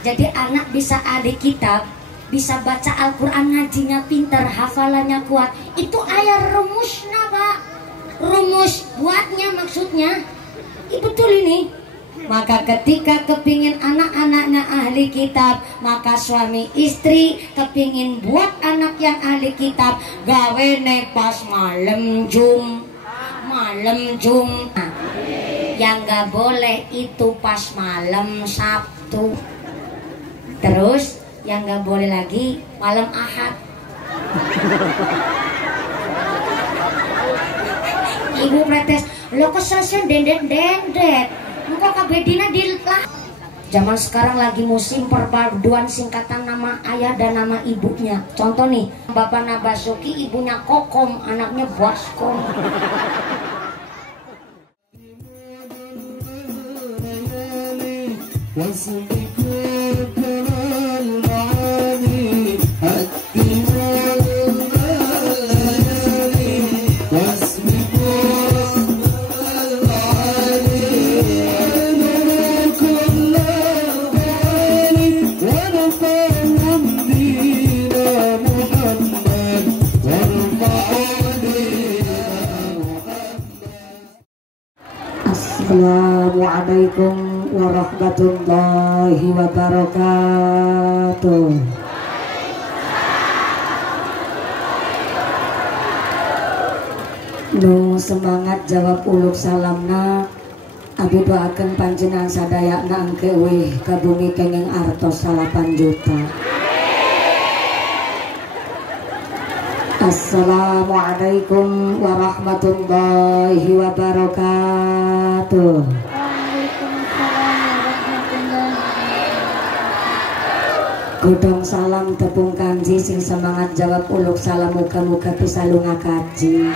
Jadi anak bisa ahli kitab, bisa baca Al-Quran, ngajinya pinter, hafalannya kuat. Itu ayat rumusnya Pak. Rumus buatnya maksudnya. Betul ini. Maka ketika kepingin anak-anaknya ahli kitab, maka suami istri kepingin buat anak yang ahli kitab, gawene pas malam Jumat. Yang gak boleh itu pas malam Sabtu. Terus yang gak boleh lagi malam Ahad. Ibu protes, lo kesel dendet. Engkau kabedina dilah. Zaman sekarang lagi musim perpaduan singkatan nama ayah dan nama ibunya. Contoh nih, Bapak Nabasuki, ibunya Kokom, anaknya Baskom. Assalamualaikum warahmatullahi wabarakatuh. Nu semangat jawab uluk salamna, abi doakeun panjenengan sadayana engke weh ka bumi kenging artos 8 juta. Assalamualaikum warahmatullahi wabarakatuh. Godong salam tepung kanji sing semangat jawab uluk salam muka-muka bisa lunga kaji.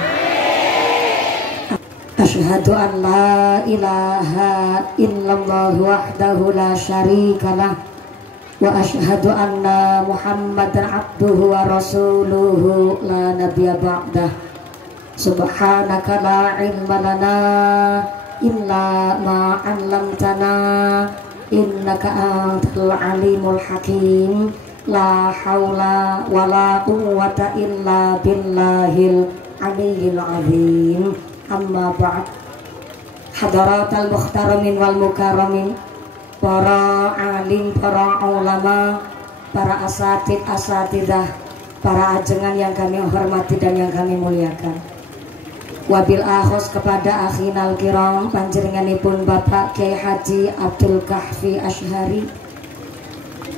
Asyhadu an la ilaha illallah wahdahu la syarikalah wa asyhadu anna Muhammadan abduhu wa rasuluhu la nabiyya ba'dah. Subhanaka la ilma lana illa ma 'allamtana innaka antal alimul hakim. La haula wala quwwata illa billahil aliyyil azim. Amma ba'd. Hadaratal mukhtaramin wal mukarramin, para alim, para ulama, para asatidah, para ajengan yang kami hormati dan yang kami muliakan. Wabil akhos kepada akhinal kiram panjenenganipun Bapak Kiai Haji Abdul Kahfi Asyhari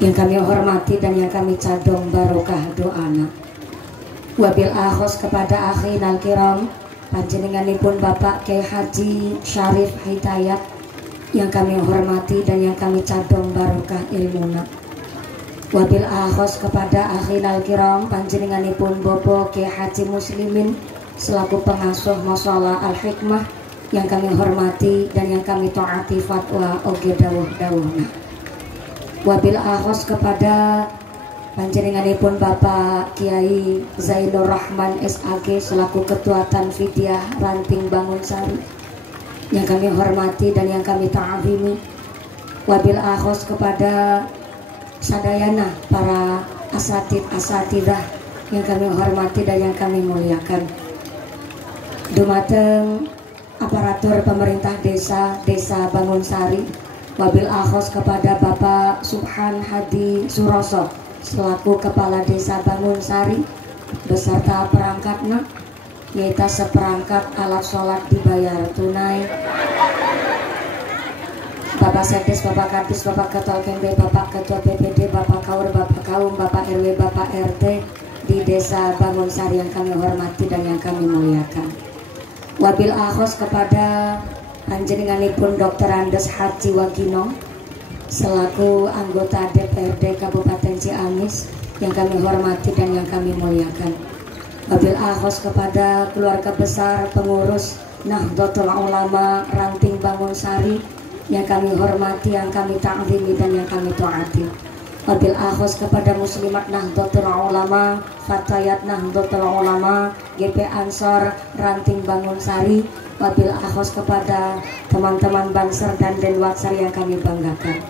yang kami hormati dan yang kami cadong barokah doana. Wabil akhos kepada akhinal kiram panjenenganipun Bapak Kiai Haji Syarif Hidayat yang kami hormati dan yang kami cadong barokah ilmuna. Wabil akhos kepada akhinal kiram panjenenganipun Bobo Kiai Haji Muslimin selaku pengasuh masalah al-hikmah yang kami hormati dan yang kami taati fatwa oge dawuh-dawuhna. Wabil akhos kepada panjenenganipun Bapak Kiai Zainur Rahman SAG selaku Ketua Tanfidiyah Ranting Bangunsari yang kami hormati dan yang kami ta'zimi. Wabil akhos kepada sadayana para asatidah yang kami hormati dan yang kami muliakan. Dumateng aparatur pemerintah desa Bangunsari. Wabil akhos kepada Bapak Subhan Hadi Suroso selaku Kepala Desa Bangunsari beserta perangkatnya, yaitu seperangkat alat sholat dibayar tunai. Bapak Sekdes, Bapak Kadis, Bapak Ketua KMB, Bapak Ketua PPD, Bapak Kaur, Bapak Kaum, Bapak RW, Bapak RT di Desa Bangunsari yang kami hormati dan yang kami muliakan. Wabil akhos kepada panjenenganipun Dr. Andes Haji Wagino selaku anggota DPRD Kabupaten Ciamis yang kami hormati dan yang kami muliakan. Wabil akhos kepada keluarga besar pengurus Nahdlatul Ulama Ranting Bangunsari yang kami hormati, yang kami ta'zimi dan yang kami taati. Wabil akhos kepada muslimat Nahdlatul Ulama, fatayat Nahdlatul Ulama, GP Ansor Ranting Bangunsari. Wabil akhos kepada teman-teman Banser dan Denwatsar yang kami banggakan.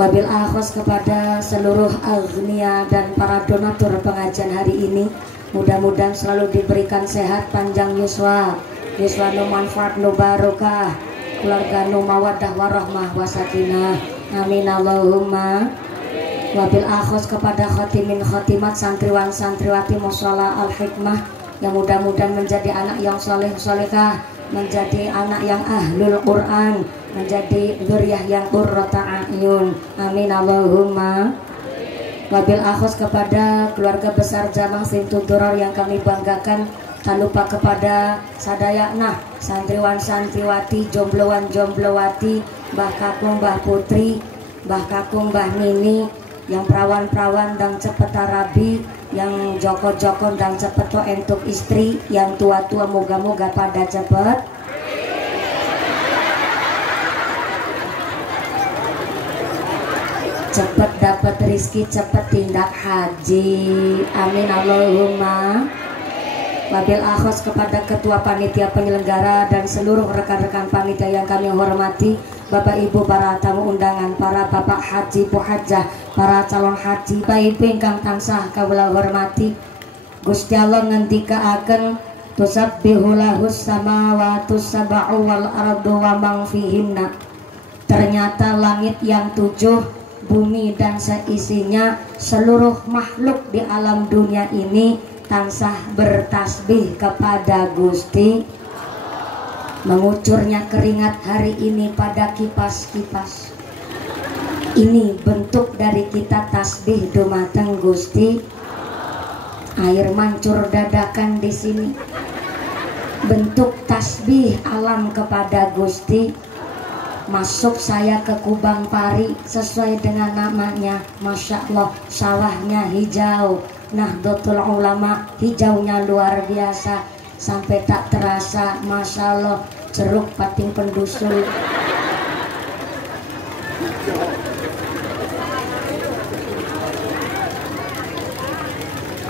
Wabil akhos kepada seluruh agnia dan para donatur pengajian hari ini, mudah-mudahan selalu diberikan sehat, panjang yuswa, yuswa nu manfaat nu barokah, keluarga nu mawaddah warahmah wasakinah, amin Allahumma. Wabil akhos kepada khotimin khotimat, santriwan santriwati mushola al hikmah, yang mudah-mudahan menjadi anak yang soleh solehah, menjadi anak yang ahlul Quran, menjadi dzurriyyah yang qurrata a'yun, amin Allahumma. Wabil akhos kepada keluarga besar Jamaah Simtud Duror yang kami banggakan, tak lupa kepada sadayana santriwan santriwati, jombloan jomblowati, Mbah Kakung Mbah Putri, Mbah Kakung Mbah Nini, yang perawan-perawan dan cepet rabi, yang joko-joko dan cepet to entuk istri, yang tua-tua moga-moga pada cepet dapat rizki, cepet tindak haji, amin Allahumma. Wabil akhos kepada ketua panitia penyelenggara dan seluruh rekan-rekan panitia yang kami hormati, Bapak Ibu para tamu undangan, para Bapak Haji Puhajah, para calon haji, Bapak Ibu ingkang tansah kawula hormati. Gusti Allah ngendikaaken tusabbihu lahus samawati sab'u wal ardu wa man fihinna. Ternyata langit yang 7, bumi dan seisinya, seluruh makhluk di alam dunia ini tansah bertasbih kepada Gusti. Mengucurnya keringat hari ini pada kipas-kipas, ini bentuk dari kita tasbih dumateng Gusti. Air mancur dadakan di sini, bentuk tasbih alam kepada Gusti. Masuk saya ke Kubang Pari sesuai dengan namanya, Masya Allah, sawahnya hijau, Nahdlatul Ulama hijaunya luar biasa, sampai tak terasa, Masya Allah, jeruk pating pendusul.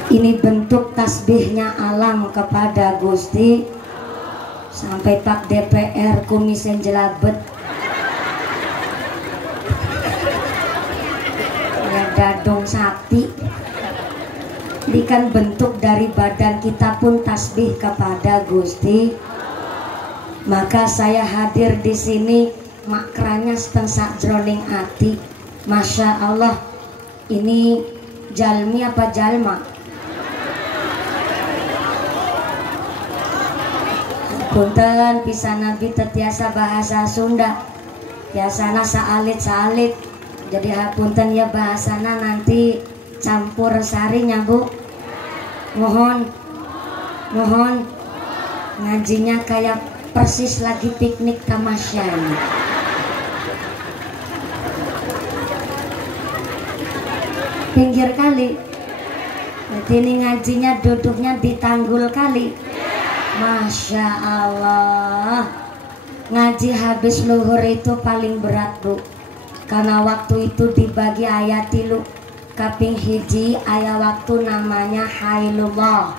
Ini bentuk tasbihnya alam kepada Gusti. Sampai Pak DPR kumisen jelabet, ya dadong sapi. Ini kan bentuk dari badan kita pun tasbih kepada Gusti. Maka saya hadir di sini makranya setengah jroning ati. Masya Allah, ini jalmi apa jalma? Punten pisan nabi tetiasa bahasa Sunda, biasana saalit-saalit, jadi hapunten ya bahasana nanti campur sarinya Bu. Mohon ngajinya kayak persis lagi piknik tamasya ini. Pinggir kali, jadi ini ngajinya duduknya di tanggul kali. Masya Allah, ngaji habis luhur itu paling berat Bu, karena waktu itu dibagi ayat tilu. Kaping hiji ayat waktu namanya Hailullah.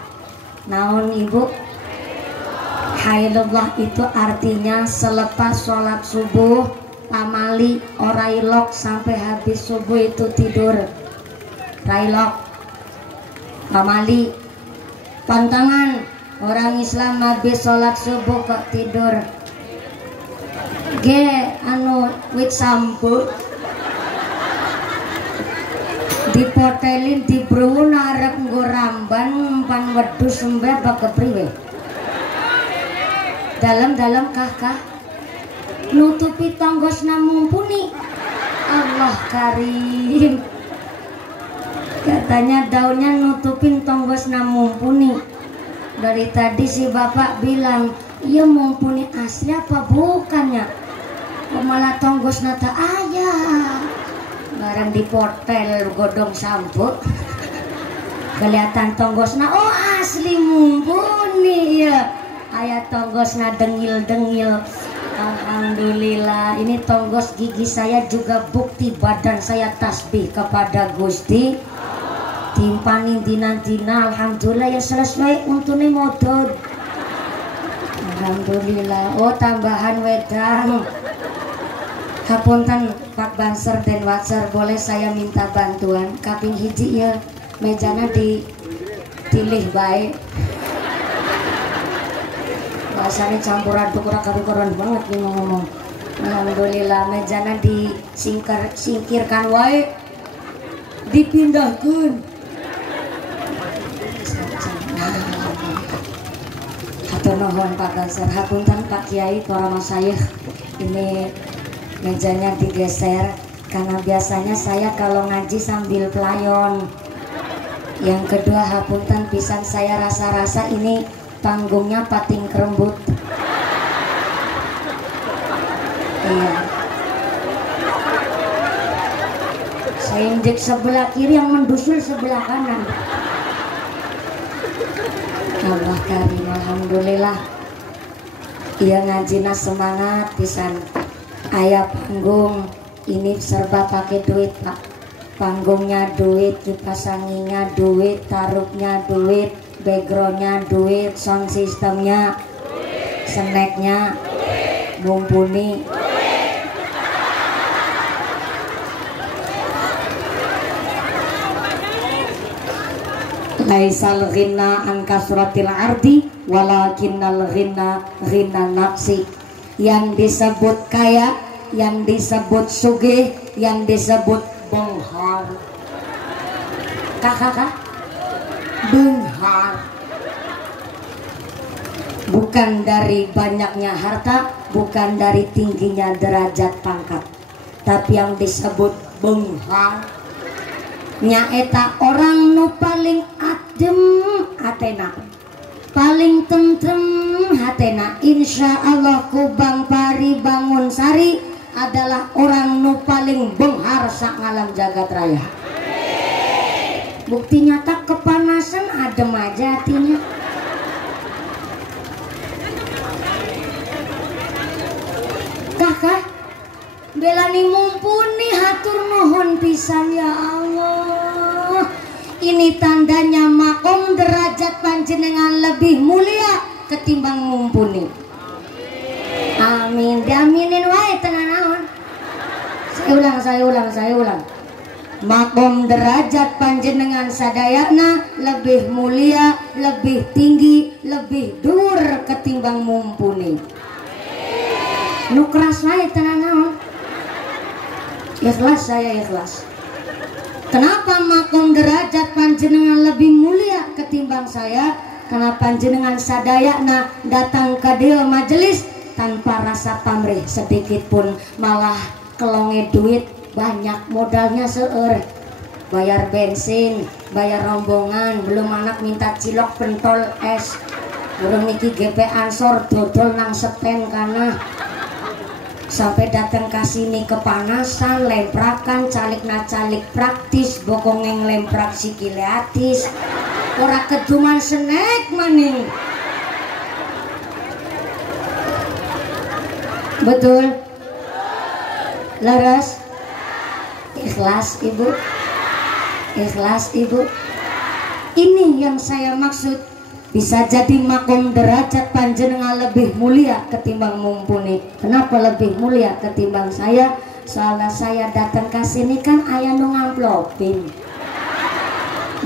Naon Ibu? Hailullah itu artinya selepas sholat subuh pamali orailok sampai habis subuh itu tidur. Railok pamali pantangan. Orang Islam habis sholat subuh kok tidur. Wit sampo dipotelin di bruun arep nggo ramban pan wedhus sembah bak kepriwe. Dalam-dalam kah nutupi tonggosna mumpuni. Allah karim. Katanya daunnya nutupin tonggosna mumpuni. Dari tadi si bapak bilang, iya mumpuni asli apa bukannya? Kok malah tonggos nata ayah. Barang di portel godong sampo, kelihatan tonggosna, oh asli mumpuni ya. Ayah tonggosna dengil-dengil. Alhamdulillah, ini tonggos gigi saya juga bukti badan saya tasbih kepada Gusti. Timpani dina-dina, alhamdulillah ya selesai untune modod. Alhamdulillah. Oh tambahan wedang. Hapunten Pak Banser dan Watser, boleh saya minta bantuan kaping hiji ya mejana ditilih baik. Bahasanya campuran tukuran banget nih ngomong. Alhamdulillah mejana disingkirkan wae, dipindahkan. Hatur nuhun Pak Banser, hapunten Pak Kiai, para masyayikh. Ini mejanya digeser karena biasanya saya kalau ngaji sambil pelayon. Yang kedua, hapunten pisan, saya rasa-rasa ini panggungnya pating kerembut. Iya, saya injek sebelah kiri, yang mendusul sebelah kanan. Allah karim, alhamdulillah. Iya ngajina semangat pisan. Ayah panggung ini serba pakai duit Pak. Panggungnya duit, dipasanginya duit, tarupnya duit, backgroundnya duit, sound systemnya, snacknya, mumpuni. Laisal ghina an kasratil ardi walakinnal ghina ghina nafsi. Yang disebut kaya, yang disebut sugih, yang disebut benghar. Kakak benghar. Bukan dari banyaknya harta, bukan dari tingginya derajat pangkat, tapi yang disebut benghar nyaeta orang nu paling adem hatena, paling tentrem hatena. Insya Allah Kubang Pari Bangun Sari adalah orang nu paling benghar sak ngalam jagat raya. Bukti nyata kepanasan adem aja hatinya. Kakak belani mumpuni, hatur nuhun pisan ya Allah. Ini tandanya makom derajat panjenengan lebih mulia ketimbang mumpuni. Amin. Diaminin wae tengah naon. Saya ulang. Makom derajat panjenengan sadayana lebih mulia, lebih tinggi, lebih dur ketimbang mumpuni. Nu keras wae tengah naon. Ikhlas, saya ikhlas. Kenapa makom derajat panjenengan lebih mulia ketimbang saya? Karena panjenengan sadayana datang ke dia majelis tanpa rasa pamrih sedikit pun, malah kelonge duit banyak, modalnya seueur. Bayar bensin, bayar rombongan, belum anak minta cilok pentol es. Burung niki GP Ansor dodol nang sepen kana. Sampai datang ke sini kepanasan, lemprakan, calik praktis, bokongeng lemprak sikileatis, ora keduman senek maning. Betul? Laras? Ikhlas ibu? Ikhlas ibu? Ini yang saya maksud. Bisa jadi makom derajat panjenengan lebih mulia ketimbang mumpuni. Kenapa lebih mulia ketimbang saya? Soalnya saya datang ke sini kan aya nu ngamplopin.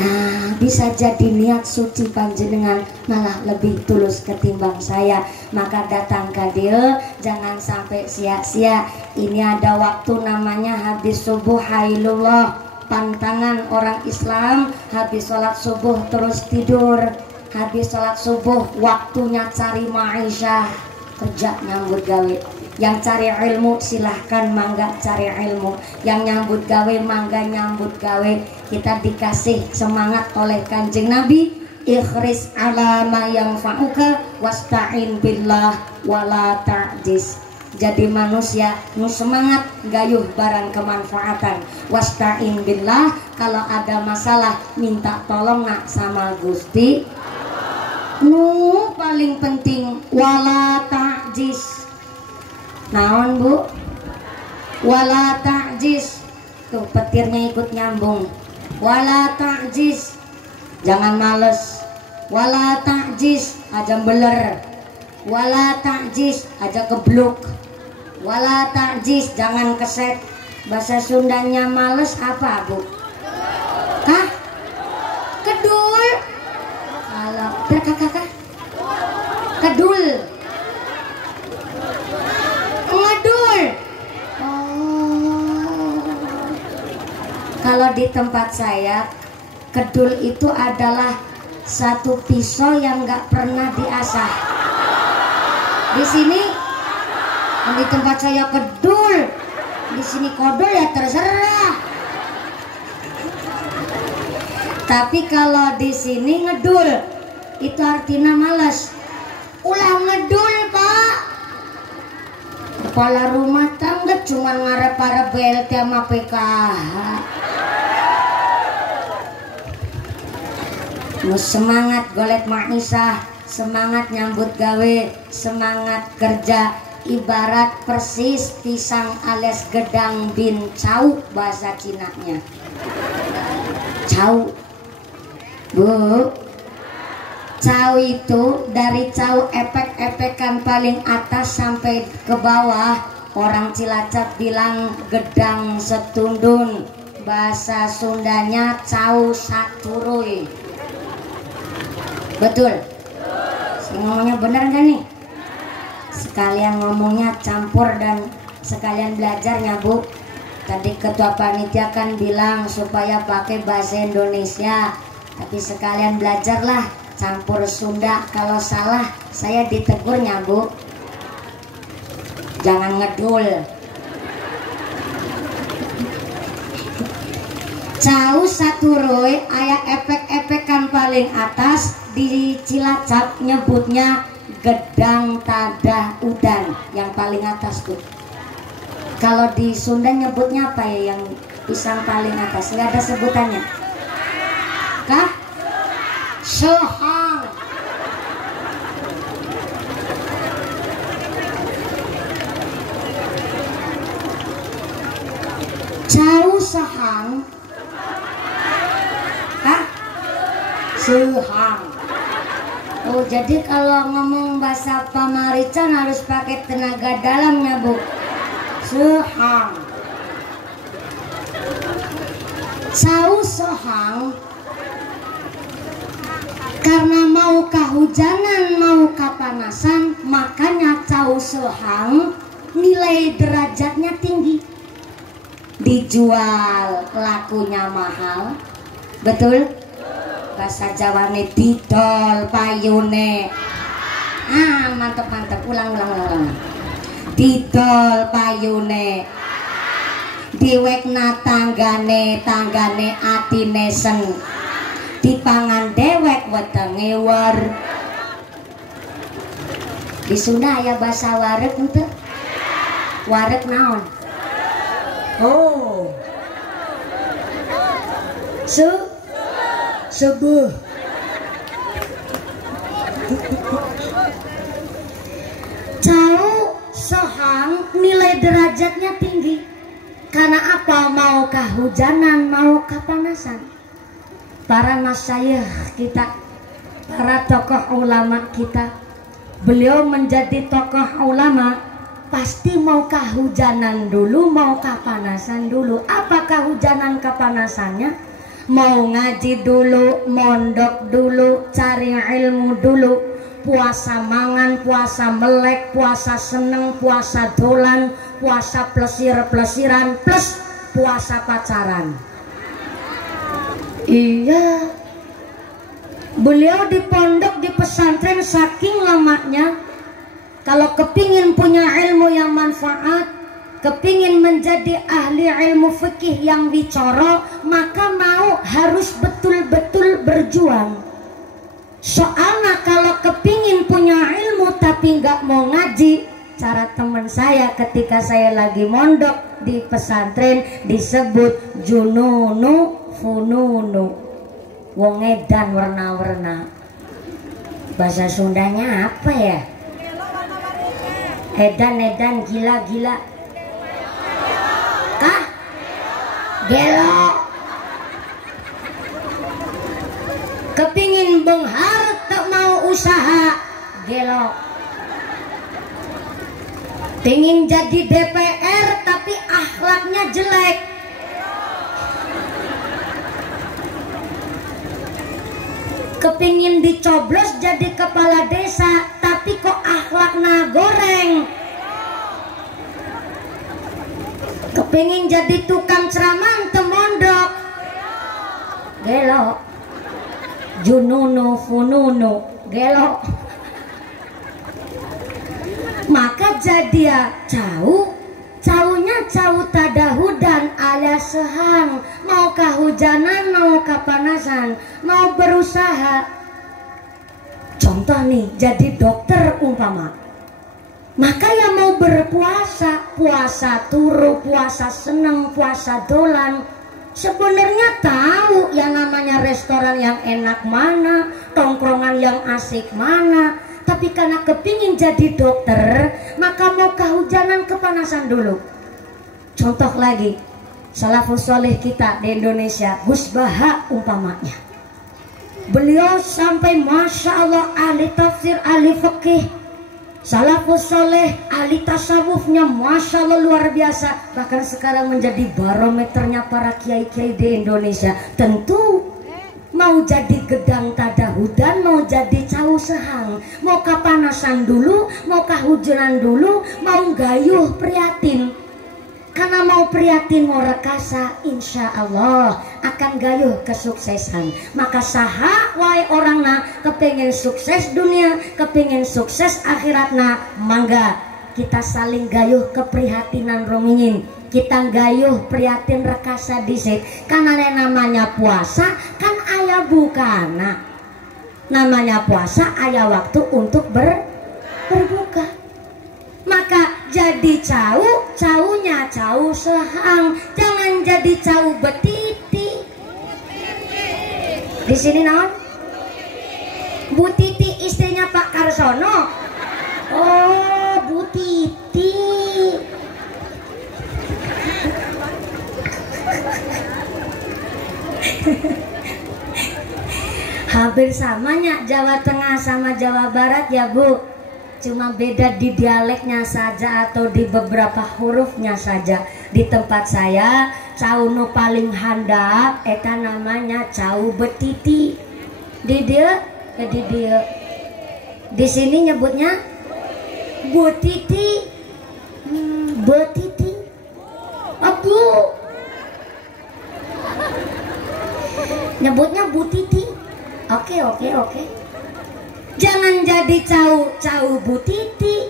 Nah, bisa jadi niat suci panjenengan malah lebih tulus ketimbang saya. Maka datang ke dia jangan sampai sia-sia. Ini ada waktu namanya habis subuh hailullah. Pantangan orang Islam habis sholat subuh terus tidur. Habis sholat subuh waktunya cari ma'isyah, kerja nyambut gawe. Yang cari ilmu silahkan mangga cari ilmu, yang nyambut gawe mangga nyambut gawe. Kita dikasih semangat oleh Kanjeng Nabi, ikhris ala ma yanfa'uka wasta'in billah wala ta'jiz. Jadi manusia nu semangat gayuh barang kemanfaatan. Wasta'in billah, kalau ada masalah minta tolong nak sama Gusti. Nu paling penting wala ta'jiz. Naon bu? Wala ta'jiz. Tuh petirnya ikut nyambung. Wala ta'jiz, jangan males. Wala ta'jiz, aja beler. Wala ta'jiz, aja gebluk. Wala ta'jis, jangan keset. Bahasa Sundanya males apa, Bu? Hah? Kedul. Kalau kakak kedul. Ngedul. Oh. Kalau di tempat saya, kedul itu adalah satu pisau yang nggak pernah diasah. Di sini, di tempat saya kedul, di sini kodol ya terserah. Tapi kalau di sini ngedul, itu artinya malas. Ulah ngedul, Pak. Kepala rumah tangga cuma ngarep-arep BLT sama PKH. Semangat golet maisah, semangat nyambut gawe, semangat kerja. Ibarat persis pisang alias gedang bin cau bahasa Cinanya. Cau, Bu. Cau itu dari cau epek-epekan paling atas sampai ke bawah. Orang Cilacap bilang gedang setundun. Bahasa Sundanya cau saturuy. Betul? Ngomongnya bener gak nih? Sekalian ngomongnya campur dan sekalian belajarnya, Bu. Tadi ketua panitia kan bilang supaya pakai bahasa Indonesia, tapi sekalian belajarlah campur Sunda. Kalau salah saya ditegurnya, Bu. Jangan ngedul. Cau saturoy aya epek-epekan paling atas. Di Cilacap nyebutnya gedang tadah udan yang paling atas tuh. Kalau di Sunda nyebutnya apa ya yang pisang paling atas? Nggak ada sebutannya. Kah? Sohang. Cau sohang. Kah? Sohang. Oh, jadi kalau ngomong bahasa Pamarican harus pakai tenaga dalamnya, Bu. Sohang. Cau sohang. Karena mau kehujanan, mau kepanasan, makanya cau sohang nilai derajatnya tinggi. Dijual lakunya mahal. Betul? Bahasa Jawane didol payune. Mantap. Ulang. Didol payune. Diwekna tanggane atine sen. Dipangan dewek wetenge war. Di Sunda aya bahasa wareg henteu? Wareg naon? Oh. Sebuh. Cau sohang nilai derajatnya tinggi. Karena apa? Mau kehujanan, mau kepanasan. Para masyayikh kita, para tokoh ulama kita, beliau menjadi tokoh ulama pasti mau kehujanan dulu, mau kepanasan dulu. Apa kehujanan kepanasannya? Mau ngaji dulu, mondok dulu, cari ilmu dulu, puasa mangan, puasa melek, puasa seneng, puasa dolan, puasa plesir-plesiran, plus puasa pacaran. Iya, beliau di pondok, di pesantren saking lamanya. Kalau kepingin punya ilmu yang manfaat, kepingin menjadi ahli ilmu fikih yang dicoro, maka mau harus betul-betul berjuang. Soalnya kalau kepingin punya ilmu tapi nggak mau ngaji, cara teman saya ketika saya lagi mondok di pesantren disebut jununu fununu, wong edan warna-warna. Bahasa Sundanya apa ya? Edan gila-gila. Kah? Gelo. Kepingin benghar tak mau usaha, gelo. Pingin jadi DPR tapi akhlaknya jelek. Kepingin dicoblos jadi kepala desa tapi kok akhlaknya goreng. Kepingin jadi tukang ceramah temondok, gelo. Jununu fununu, gelo. Maka jadi ya caunya cau tadahudan alias sehang, mau kehujanan mau kepanasan, mau berusaha. Contoh nih, jadi dokter umpama, maka ya mau berpuasa, puasa turu, puasa seneng, puasa dolan. Sebenarnya tahu yang namanya restoran yang enak mana, tongkrongan yang asik mana, tapi karena kepingin jadi dokter, maka mau kehujanan kepanasan dulu. Contoh lagi, salafus soleh kita di Indonesia, Gus Baha umpamanya, beliau sampai masya Allah ahli tafsir, ahli fikih, salafus soleh, ahli tasawufnya masya Allah luar biasa. Bahkan sekarang menjadi barometernya para kiai-kiai di Indonesia. Tentu mau jadi gedang tadahudan, mau jadi cau sehang, mau kapanasan dulu, mau kahujanan dulu, mau gayuh prihatin. Karena mau prihatin mau rekasa, insya Allah akan gayuh kesuksesan. Maka saha wae orangna kepingin sukses dunia, kepingin sukses akhiratna, mangga kita saling gayuh keprihatinan romingin. Kita gayuh prihatin rekasa disit. Karena namanya puasa kan ayah bukana, namanya puasa ayah waktu untuk berbuka. Maka jadi caunya cau sehang, jangan jadi cau betiti. Di sini naon? Bu Titi istrinya Pak Karsono. Oh, Bu Titi. Hampir samanya Jawa Tengah sama Jawa Barat ya Bu. Cuma beda di dialeknya saja atau di beberapa hurufnya saja. Di tempat saya cau nu paling handap eta namanya cau betiti. Di dia di sini nyebutnya butiti. Butiti abu nyebutnya butiti. Oke. Jangan jadi cau butiti.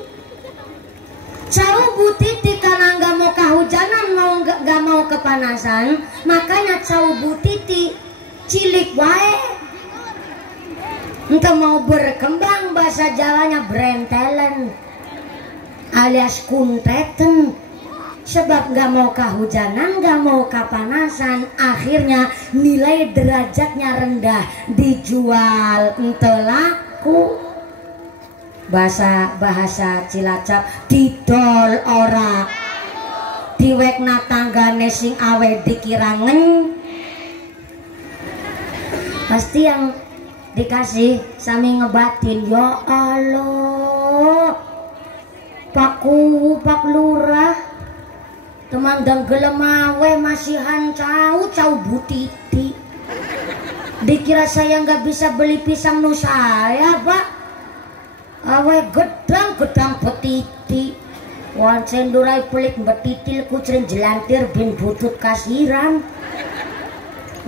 Cau butiti karena nggak mau kehujanan, nggak mau kepanasan, makanya cau butiti cilik wae. Entah mau berkembang, bahasa Jawanya brentelen alias kunteten. Sebab nggak mau kehujanan, nggak mau kepanasan, akhirnya nilai derajatnya rendah, dijual ente laku. Bahasa Cilacap didol ora, diwekna tanggane sing awe dikirangen. Pasti yang dikasih sami ngebatin, ya Allah Pak Kuwu, Pak Lurah temandang gelem awe masihan cau butiti. Dikira saya nggak bisa beli pisang nu saya Pak, awe gedang betiti. Wan sendurai pelik betitil kucing jelantir bin butut kasiran.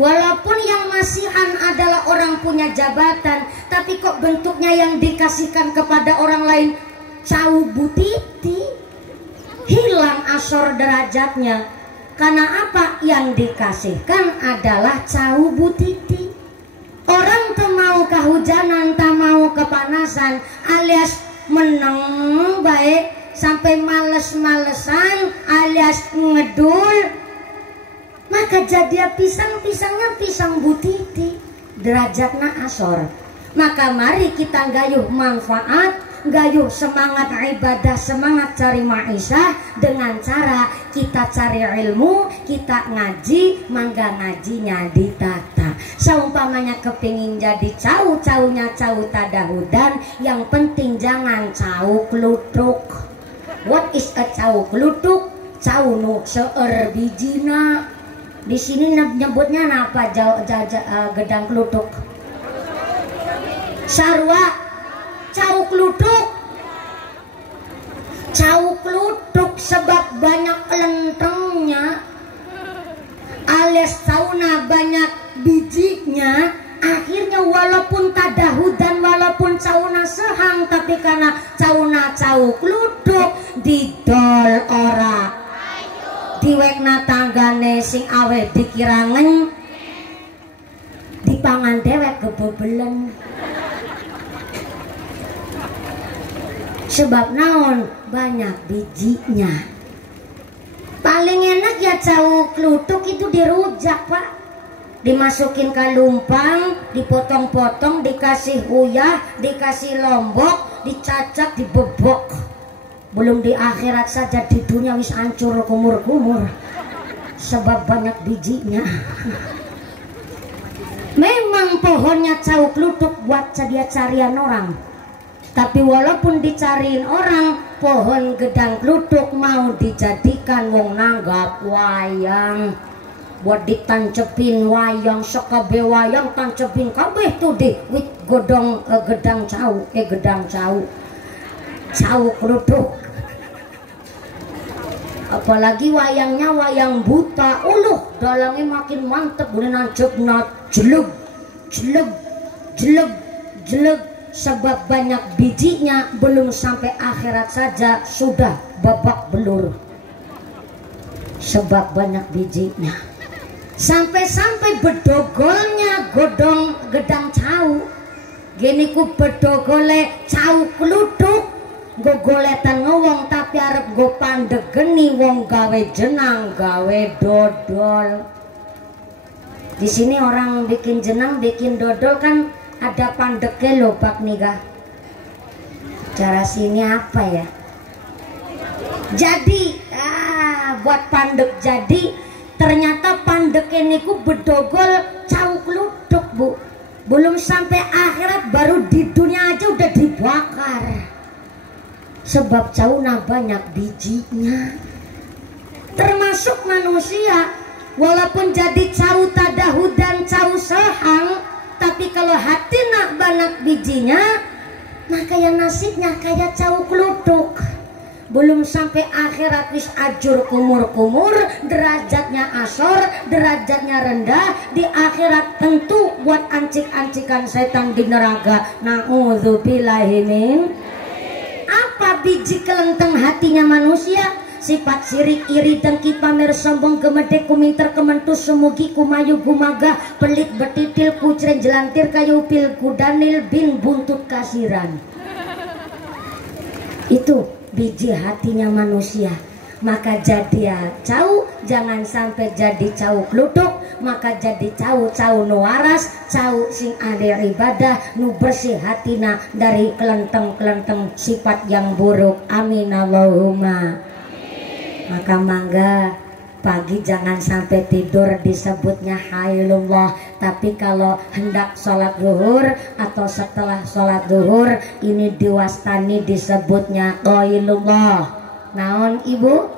Walaupun yang masihan adalah orang punya jabatan, tapi kok bentuknya yang dikasihkan kepada orang lain cau butiti. Hilang asor derajatnya. Karena apa? Yang dikasihkan adalah cau butiti. Orang tak mau kehujanan, tak mau kepanasan, alias meneng baik sampai males-malesan alias ngedul, maka jadi pisangnya pisang butiti, derajatnya asor. Maka mari kita gayuh manfaat, gayuh semangat ibadah, semangat cari ma'isyah dengan cara kita cari ilmu, kita ngaji, mangga ngajinya ditata. Seumpamanya kepingin jadi caunya cau tadahudan, yang penting jangan cau klutruk. What is a cau klutuk? Cau nu seueur bijina. Di sini nyebutnya apa gedang klutuk? Sarwa. Cau klutuk. Cau klutuk sebab banyak kelentengnya alias cauna banyak bijinya, akhirnya walaupun tadahu dan walaupun cauna sehang, tapi karena cauna cau klutuk didol ora diwekna tanggane sing awe dikirangen dipangan dewek kebebelen. Sebab naon banyak bijinya. Paling enak ya cau klutuk itu dirujak pak, dimasukin ke lumpang, dipotong-potong, dikasih uyah, dikasih lombok, dicacak, dibebok. Belum di akhirat saja, di dunia wis hancur kumur-kumur sebab banyak bijinya. Memang pohonnya cau klutuk buat dia carian orang, tapi walaupun dicariin orang, pohon gedang klutuk mau dijadikan wong nanggap wayang, buat ditancepin wayang, sekabe wayang tancepin kabeh tuh di godong gedang cau klutuk. Apalagi wayangnya wayang buta, dalangnya makin mantep, boleh nancep jelug sebab banyak bijinya, belum sampai akhirat saja sudah babak belur sebab banyak bijinya. Sampai-sampai bedogolnya godong gedang cau gini ku bedogole cau klutuk gogoletan ngowong, tapi arep go pandegeni wong gawe jenang gawe dodol. Di sini orang bikin jenang bikin dodol kan ada pandeke loh Pak Niga. Cara sini apa ya? Jadi buat pandek, jadi ternyata pandeke niku bedogol cau klutuk bu. Belum sampai akhirat, baru di dunia aja udah dibakar. Sebab cauna banyak bijinya. Termasuk manusia, walaupun jadi cau tadahu dan cau sehang, tapi kalau hati nak banyak bijinya, nah kayak nasibnya kayak cau klutuk. Belum sampai akhirat wis ajur kumur-kumur, derajatnya asor, derajatnya rendah. Di akhirat tentu buat ancik-ancikan setan di neraka. Na'udzubillahi min. Apa biji kelenteng hatinya manusia? Sifat sirik, iri, dengki, pamer, sombong, gemedek, kuminter, kementus, sumugi, kumayu, gumaga, pelit, betitil, kucren, jelantir, kayu, pil, kudanil, bin, buntut, kasiran. Itu biji hatinya manusia. Maka jadi ya cau, jangan sampai jadi cau klutuk. Maka jadi cau nu waras, cau sing ahli ibadah, nu bersih hatina dari kelenteng-kelenteng sifat yang buruk. Amin Allahumma. Maka mangga pagi jangan sampai tidur disebutnya hailullah, tapi kalau hendak sholat zuhur atau setelah sholat zuhur ini diwastani disebutnya qailullah. Naon ibu?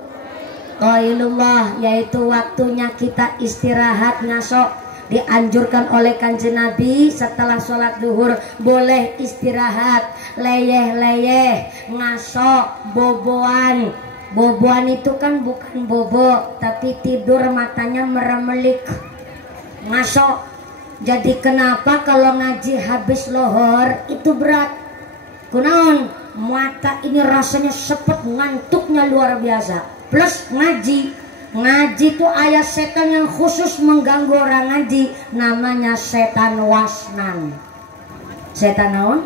Qailullah, yaitu waktunya kita istirahat ngasok. Dianjurkan oleh Kanjeng Nabi setelah sholat zuhur boleh istirahat, leyeh-leyeh, ngasok, boboan. Boboan itu kan bukan bobo, tapi tidur matanya meremelik, ngasok. Jadi kenapa kalau ngaji habis lohor itu berat? Kunaon? Mata ini rasanya sepet, ngantuknya luar biasa. Plus ngaji tuh ayat setan yang khusus mengganggu orang ngaji, namanya setan wasnan. Setan naon?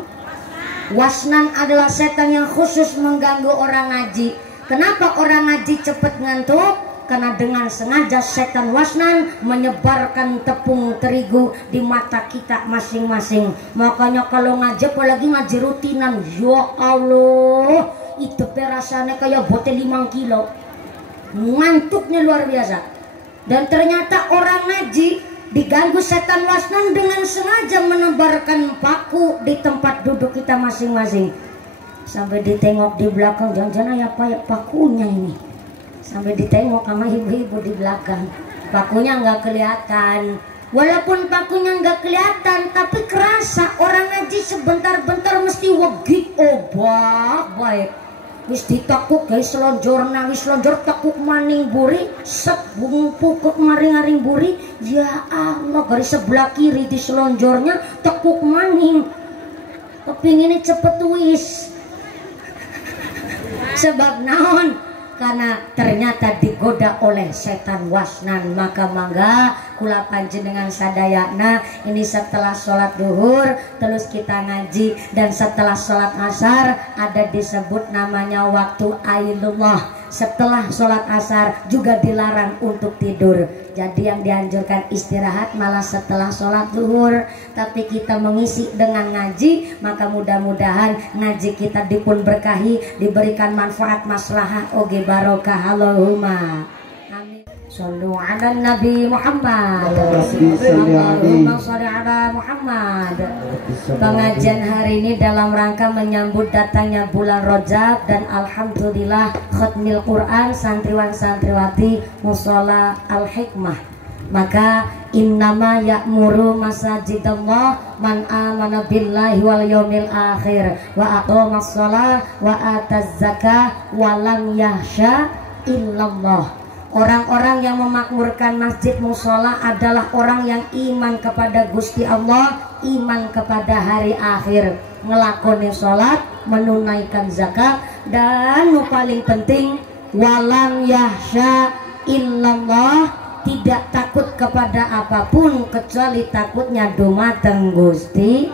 Wasnan adalah setan yang khusus mengganggu orang ngaji. Kenapa orang ngaji cepat ngantuk? Karena dengan sengaja setan wasnan menyebarkan tepung terigu di mata kita masing-masing. Makanya kalau ngaji, apalagi ngaji rutinan, ya Allah, itu rasanya kayak bote 5 kilo. Ngantuknya luar biasa. Dan ternyata orang ngaji diganggu setan wasnan dengan sengaja menebarkan paku di tempat duduk kita masing-masing. sampai ditengok di belakang, jangan-jangan ya pakunya ini, sampai ditengok sama ibu-ibu di belakang, pakunya nggak kelihatan. Walaupun pakunya nggak kelihatan, tapi kerasa orang ngaji sebentar-bentar mesti wegik obak baik. Wis ditakuk guys selonjorna, wis selonjor takuk maning buri, sebung pukuk maring-aring buri. Ya Allah, garis sebelah kiri di selonjornya takuk maning. Kepinginnya cepet wis. Sebab naon? Karena ternyata digoda oleh setan wasnan. Maka mangga kula panjenengan sadayana ini setelah sholat duhur terus kita ngaji, dan setelah sholat asar ada disebut namanya waktu ainullah. Setelah sholat asar juga dilarang untuk tidur. Jadi yang dianjurkan istirahat malah setelah sholat duhur. Tapi kita mengisi dengan ngaji, maka mudah-mudahan ngaji kita dipun berkahi, diberikan manfaat maslahah oge barokah Allahumma amin. Shallu ala Nabi Muhammad. Allahumma sholli ala Muhammad. Pengajian hari ini dalam rangka menyambut datangnya bulan Rajab, dan alhamdulillah khatmil Quran santriwan santriwati Mushola Al Hikmah. Maka innama ya'muru masajidallah man amana billahi wal yaumil akhir wa aqamas shalah wa ataz zakah wa lam yahsya illallah. Orang-orang yang memakmurkan masjid mushola adalah orang yang iman kepada Gusti Allah, iman kepada hari akhir, ngelakoni sholat, menunaikan zakat, dan yang paling penting walam yahsya illallah, tidak takut kepada apapun kecuali takutnya dumateng Gusti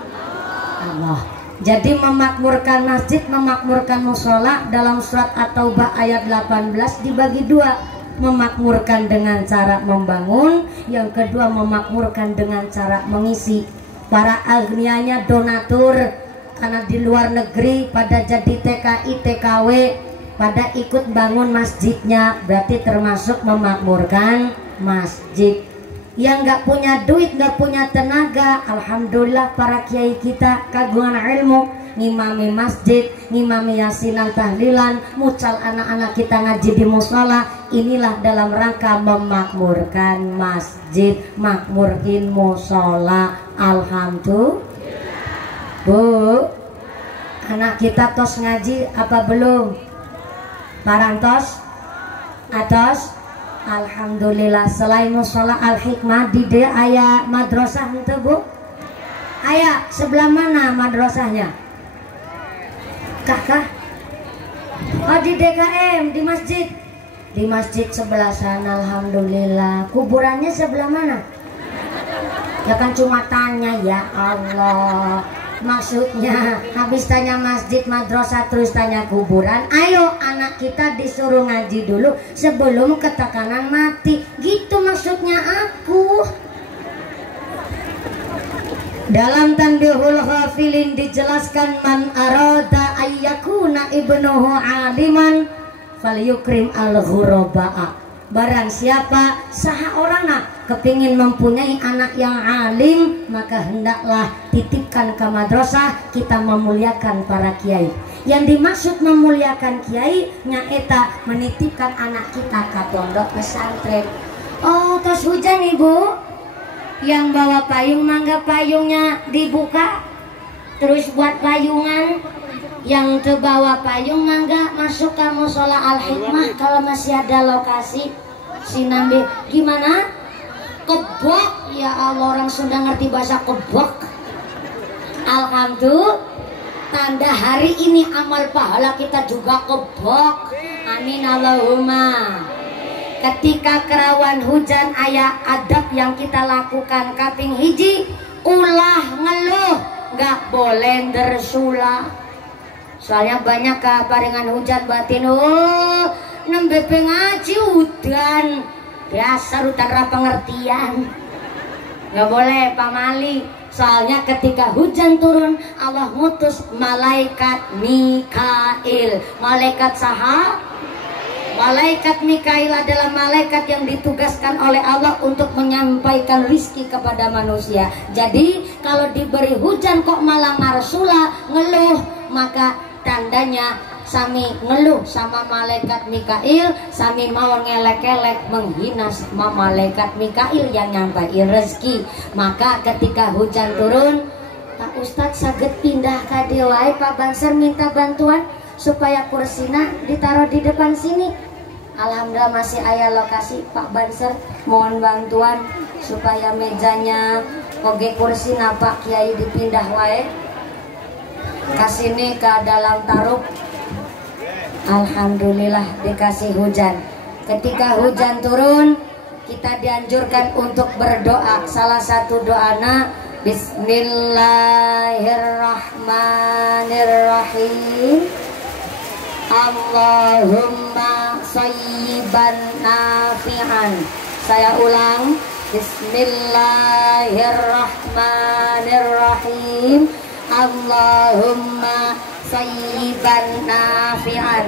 Allah. Jadi memakmurkan masjid, memakmurkan mushola dalam surat At-Taubah ayat 18 dibagi dua. Memakmurkan dengan cara membangun, yang kedua memakmurkan dengan cara mengisi. Para agnianya donatur, karena di luar negeri pada jadi TKI TKW, pada ikut bangun masjidnya, berarti termasuk memakmurkan masjid. Yang nggak punya duit, nggak punya tenaga, alhamdulillah para kiai kita kagungan ilmu, ngimami masjid, ngimami yasinan tahlilan, mucal anak-anak kita ngaji di mushola. Inilah dalam rangka memakmurkan masjid, makmurkin mushola. Alhamdulillah. Bu, anak kita tos ngaji apa belum? Parantos? Atos? Alhamdulillah. Selain mushola Al Hikmah di de aya madrasah ente bu? Aya sebelah mana madrasahnya? Kakak? Oh di DKM, di masjid. Di masjid sebelah sana. Alhamdulillah. Kuburannya sebelah mana? Ya kan cuma tanya, ya Allah. Maksudnya habis tanya masjid madrasah terus tanya kuburan. Ayo anak kita disuruh ngaji dulu sebelum ketekanan mati. Gitu maksudnya aku. Dalam Tanbihul Ghafilin dijelaskan man arada ayyakuna ibnuhu aliman falyukrim al-ghuraba'a. Barang siapa saha orangna kepingin mempunyai anak yang alim, maka hendaklah titipkan ke madrasah. Kita memuliakan para kiai. Yang dimaksud memuliakan kiai nyaeta menitipkan anak kita ke pondok pesantren. Oh, tos hujan ibu, yang bawa payung mangga payungnya dibuka terus buat payungan. Yang terbawa payung mangga masuk ke mushola Al Hikmah kalau masih ada lokasi. Sinambi gimana? Kebok. Ya Allah, orang Sunda ngerti bahasa kebok. Alhamdulillah, tanda hari ini amal pahala kita juga kebok. Amin Allahumma. Ketika kerawan hujan aya adab yang kita lakukan. Kaping hiji, ulah ngeluh, gak boleh dersula. Soalnya banyak kaparingan hujan batin. Oh, nembe ngaji udan. Dasar udan ra pengertian. Nggak boleh pamali. Soalnya ketika hujan turun, Allah mutus malaikat Mikail. Malaikat saha? Malaikat Mikail adalah malaikat yang ditugaskan oleh Allah untuk menyampaikan rizki kepada manusia. Jadi kalau diberi hujan kok malah ngarsula, ngeluh, maka tandanya sami ngeluh sama malaikat Mikail, sami mau ngelek-elek menghina sama malaikat Mikail yang nyampai rezeki. Maka ketika hujan turun, Pak Ustadz saged pindah ka dieu wae, Pak Banser minta bantuan supaya kursina ditaruh di depan sini. Alhamdulillah masih aya lokasi, Pak Banser mohon bantuan supaya mejanya oge kursina Pak Kiai dipindah wae kasini ke dalam taruk. Alhamdulillah dikasih hujan. Ketika hujan turun, kita dianjurkan untuk berdoa. Salah satu doana Bismillahirrahmanirrahim. Allahumma sayyiban nafi'an. Saya ulang. Bismillahirrahmanirrahim. Allahumma sayyiban nafi'an.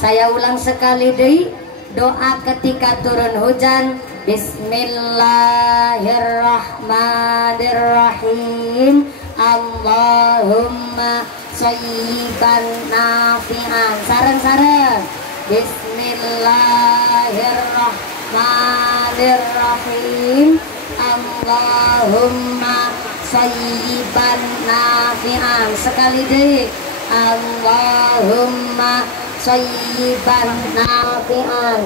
Saya ulang sekali deui. Doa ketika turun hujan. Bismillahirrahmanirrahim. Allahumma sayyiban nafi'an. Sareng-sareng. Bismillahirrahmanirrahim. Allahumma sayyiban nafi'an. Sekali deui. Allahumma sayyiban nafi'an.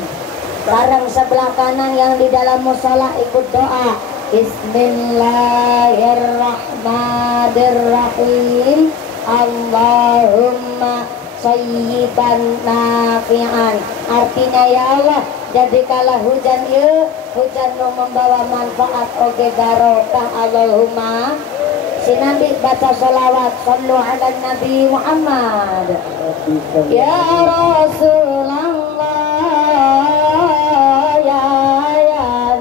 Bareng sebelah kanan yang di dalam musola ikut doa. Bismillahirrahmanirrahim. Allahumma sayyiban nafi'an. Artinya ya Allah, jadikanlah hujan ieu hujan nu membawa manfaat oge barokah. Allahumma. Si Nabi baca sholawat, sallu ala Nabi Muhammad. Ya Rasulullah, ya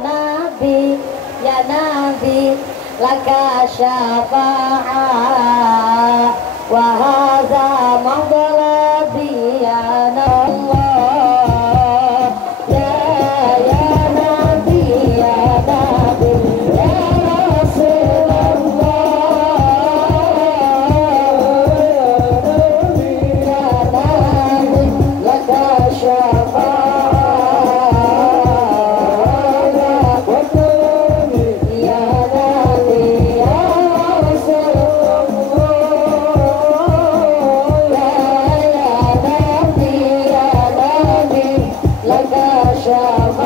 Nabi, ya Nabi, laka syafa'ah wa hadza maghlabi ya Allah. Ya Nabi, ya Nabi, ya Rasulullah, ya Nabi, laka syafa'ah ya Nabi, ya Rasulullah, ya Nabi, ya Nabi, laka syafa'ah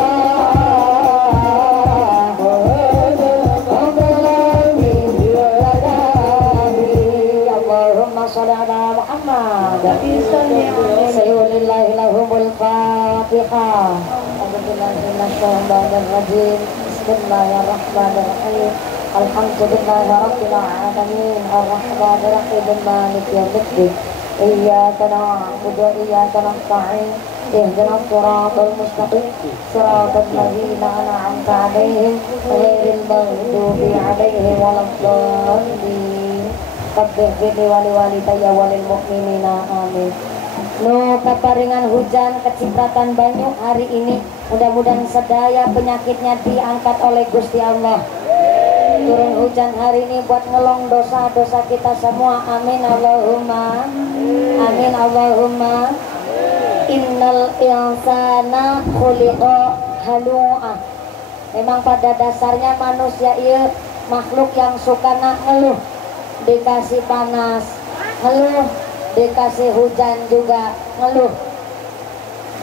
Allahumma sholli ala Muhammad. Sayyidillahil lahumul Fatihah. Bismillahirrahmanirrahim. Bismillahirrahmanirrahim. Alhamdulillahi rabbil alamin. Arrahmanirrahim. Maliki yaumiddin. Iyyaka na'budu wa iyyaka nasta'in. Ihdinas siratal mustaqim. Siratal ladzina an'amta 'alaihim ghairil maghdubi 'alaihim waladdallin. Rabbir fili wali walidayya walil mu'minina amin. Nu kaparingan hujan kecipratan banyu hari ini, mudah-mudahan sedaya penyakitnya diangkat oleh Gusti Allah. Turun hujan hari ini buat ngelong dosa-dosa kita semua. Amin Allahumma. Amin Allahumma. Innal insana khuliqa halu'ah. Memang pada dasarnya manusia ieu makhluk yang suka ngeluh. Dikasih panas ngeluh, dikasih hujan juga ngeluh.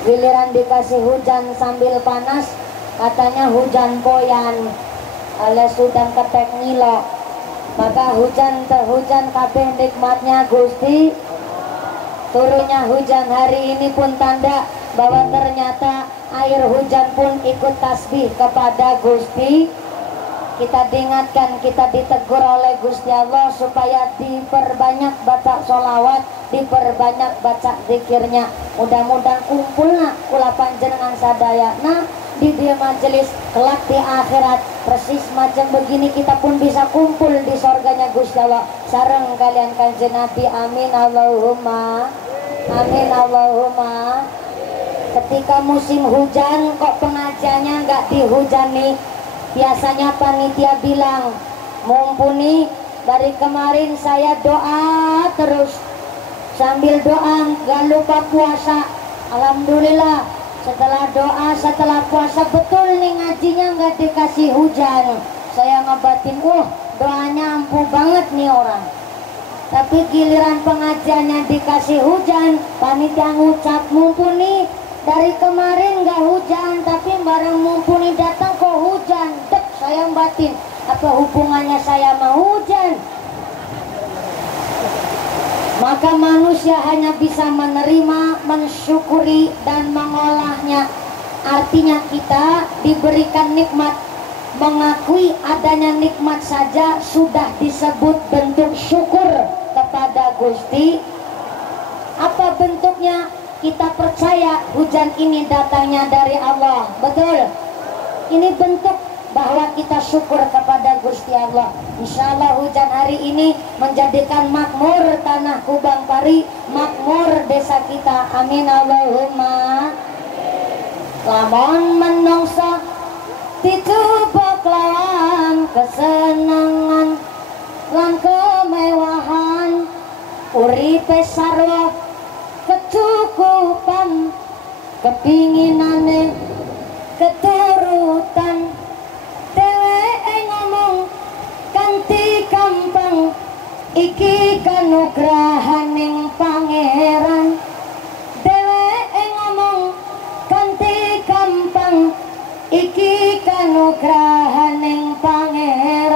Giliran dikasih hujan sambil panas katanya hujan poyan alias hujan ketek ngilo. Maka hujan kabeh nikmatnya Gusti. Turunnya hujan hari ini pun tanda bahwa ternyata air hujan pun ikut tasbih kepada Gusti. Kita diingatkan, kita ditegur oleh Gusti Allah supaya diperbanyak baca sholawat, diperbanyak baca zikirnya. Mudah-mudahan kumpulna kula panjenengan sadaya di dia majelis kelak di akhirat persis macam begini kita pun bisa kumpul di surganya Gusti Allah sareng kalian kanjeng Nabi. Amin Allahumma. Amin Allahumma. Ketika musim hujan kok pengajiannya nggak dihujani, biasanya panitia bilang mumpuni dari kemarin saya doa terus sambil doa, gak lupa puasa. Alhamdulillah setelah doa, setelah puasa betul nih ngajinya nggak dikasih hujan. Saya ngebatin, doanya ampuh banget nih orang. Tapi giliran pengajiannya dikasih hujan, panitia ngucap mumpuni. Dari kemarin nggak hujan, tapi bareng mumpuni datang kok hujan. Dek, saya batin, apa hubungannya saya mau hujan? Maka manusia hanya bisa menerima, mensyukuri, dan mengolahnya. Artinya kita diberikan nikmat, mengakui adanya nikmat saja sudah disebut bentuk syukur kepada Gusti. Apa bentuknya? Kita percaya hujan ini datangnya dari Allah. Betul? Ini bentuk bahwa kita syukur kepada Gusti Allah. Insya Allah hujan hari ini menjadikan makmur tanah Kubang Pari, makmur desa kita. Amin Allahumma. Lamun menungso ditubok lawan kesenangan lan kemewahan, uripe sarwa kecukupan, kepinginane keturutan. Dheweke ngomong kanthi gampang, iki kanugrahaning pangeran. Dheweke ngomong kanthi gampang, iki kanugrahaning pangeran.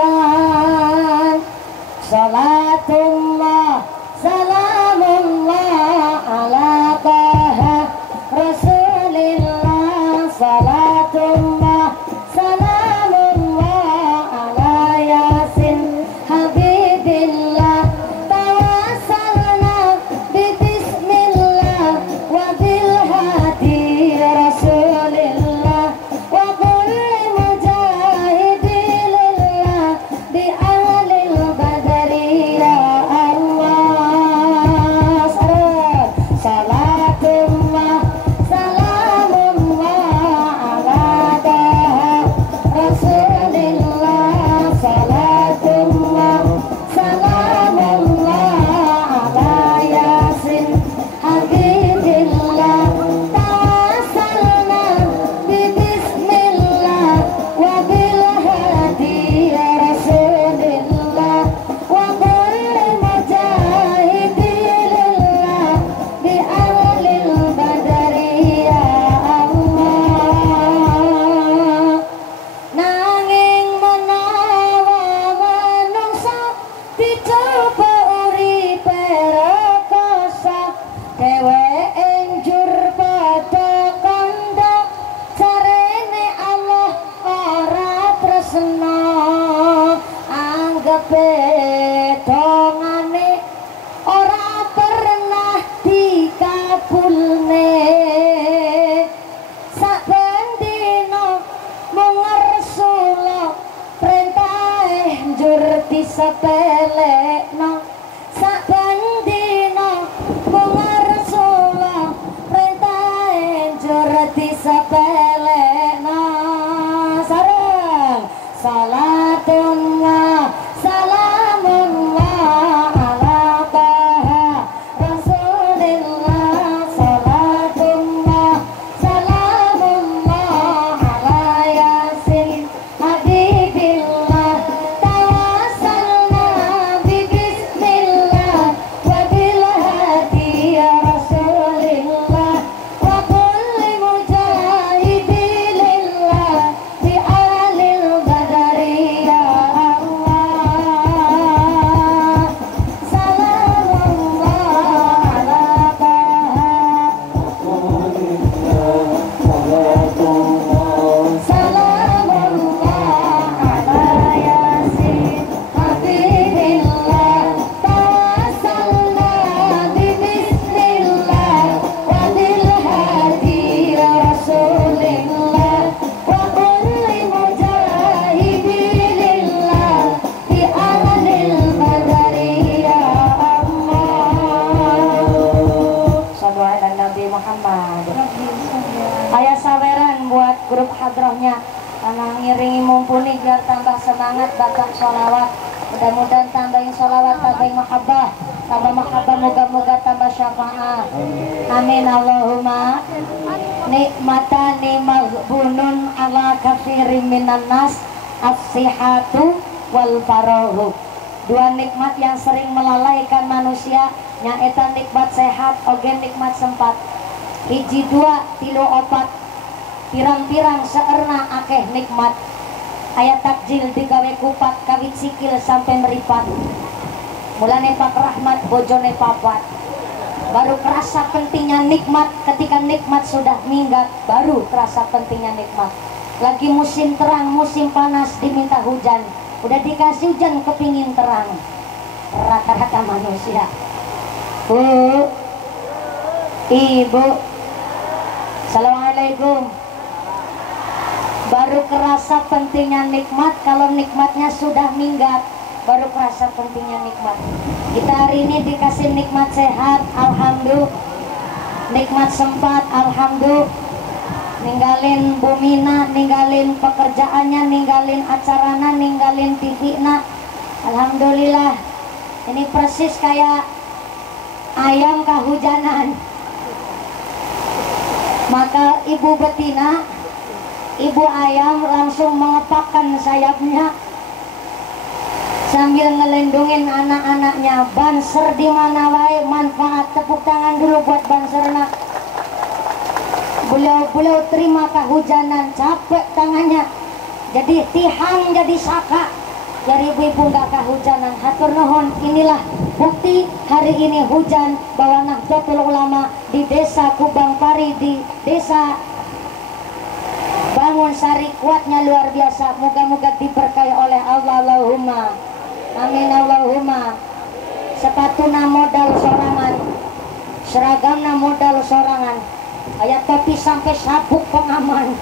Salatullah salamullah ala taha rasulillah. Salatullah salamullah ala yasin habibillah. Tawassalna bismillah wa bil hadi rasulillah wa kulli mujahidillah bi ahlil badri ya Allah. Salatullah salamullah ala taha rasulillah. Salatullah salamullah ala yasin habibillah. Tawassalna bismillah wa bil hadi rasulillah wa kulli mujahidillah bi ahlil badri ya Allah. Nanging menawa manungsa dicoba uripe rekoso, dheweke njur padha kandha, jarene Allah ora tresna. Anggepe dongane ora pernah dikabulne. Saben dina mung ngersula, perintahe njur disepelekno. Saben dina mung ngersula, perintahe njur disepelekno. Sareng salatullah salamullah ala taha rasulillah. Salatullah salamullah ala yasin habibillah. Tawassalna bismillah wa bil hadi rasulillah wa kulli mujahidillah bi ahlil badri ya Allah. Salamullah ala taha salamullah ala yasin habibillah. Tawassalna bismillah wa bil hadi rasulillah wa kulli mujahidillah bi ahlil badri ya Allah. Sallu ala Nabi Muhammad. Ayah saweran buat grup hadrohnya, karena ngiringi mumpuni biar tambah semangat baca sholawat. Mudah-mudahan tambahin sholawat, tambahin mahabbah, tambah mahabbah, moga-moga tambah syafaat. Amin Allahumma. Nikmatani maghbunun ala katsirin minan nas, as-sihhatu wal farahu. Dua nikmat yang sering melalaikan manusia nyaeta nikmat sehat oge nikmat sempat. Hiji dua tilu opat pirang-pirang seerna akeh nikmat. Ayat takjil digawe kupat kawit sikil sampai meripat. Mulane Pak Rahmat bojone papat. Baru kerasa pentingnya nikmat. Ketika nikmat sudah minggat baru kerasa pentingnya nikmat. Lagi musim terang, musim panas diminta hujan. Udah dikasih hujan kepingin terang. Rata-rata manusia. Bu, Ibu, Assalamualaikum. Baru kerasa pentingnya nikmat kalau nikmatnya sudah minggat. Baru kerasa pentingnya nikmat. Kita hari ini dikasih nikmat sehat, alhamdulillah. Nikmat sempat, alhamdulillah. Ninggalin bumina, ninggalin pekerjaannya, ninggalin acarana, ninggalin TV-na. Alhamdulillah. Ini persis kayak ayam kehujanan. Maka ibu betina, ibu ayam langsung mengepakkan sayapnya sambil ngelindungin anak-anaknya. Banser di mana wae manfaat. Tepuk tangan dulu buat banserna. Beliau terima kehujanan, capek tangannya. Jadi tihang jadi saka. Dari ibu-ibu nggak kehujanan. Hatur nuhun. Inilah bukti hari ini hujan bahwa Nahdlatul Ulama di desa Kubang Pari, di desa Bangun Sari kuatnya luar biasa. Moga-moga diberkahi oleh Allah. Allahumma amin Allahumma. Sepatuna modal sorangan, seragamna modal sorangan, kayak topi sampai sabuk pengaman.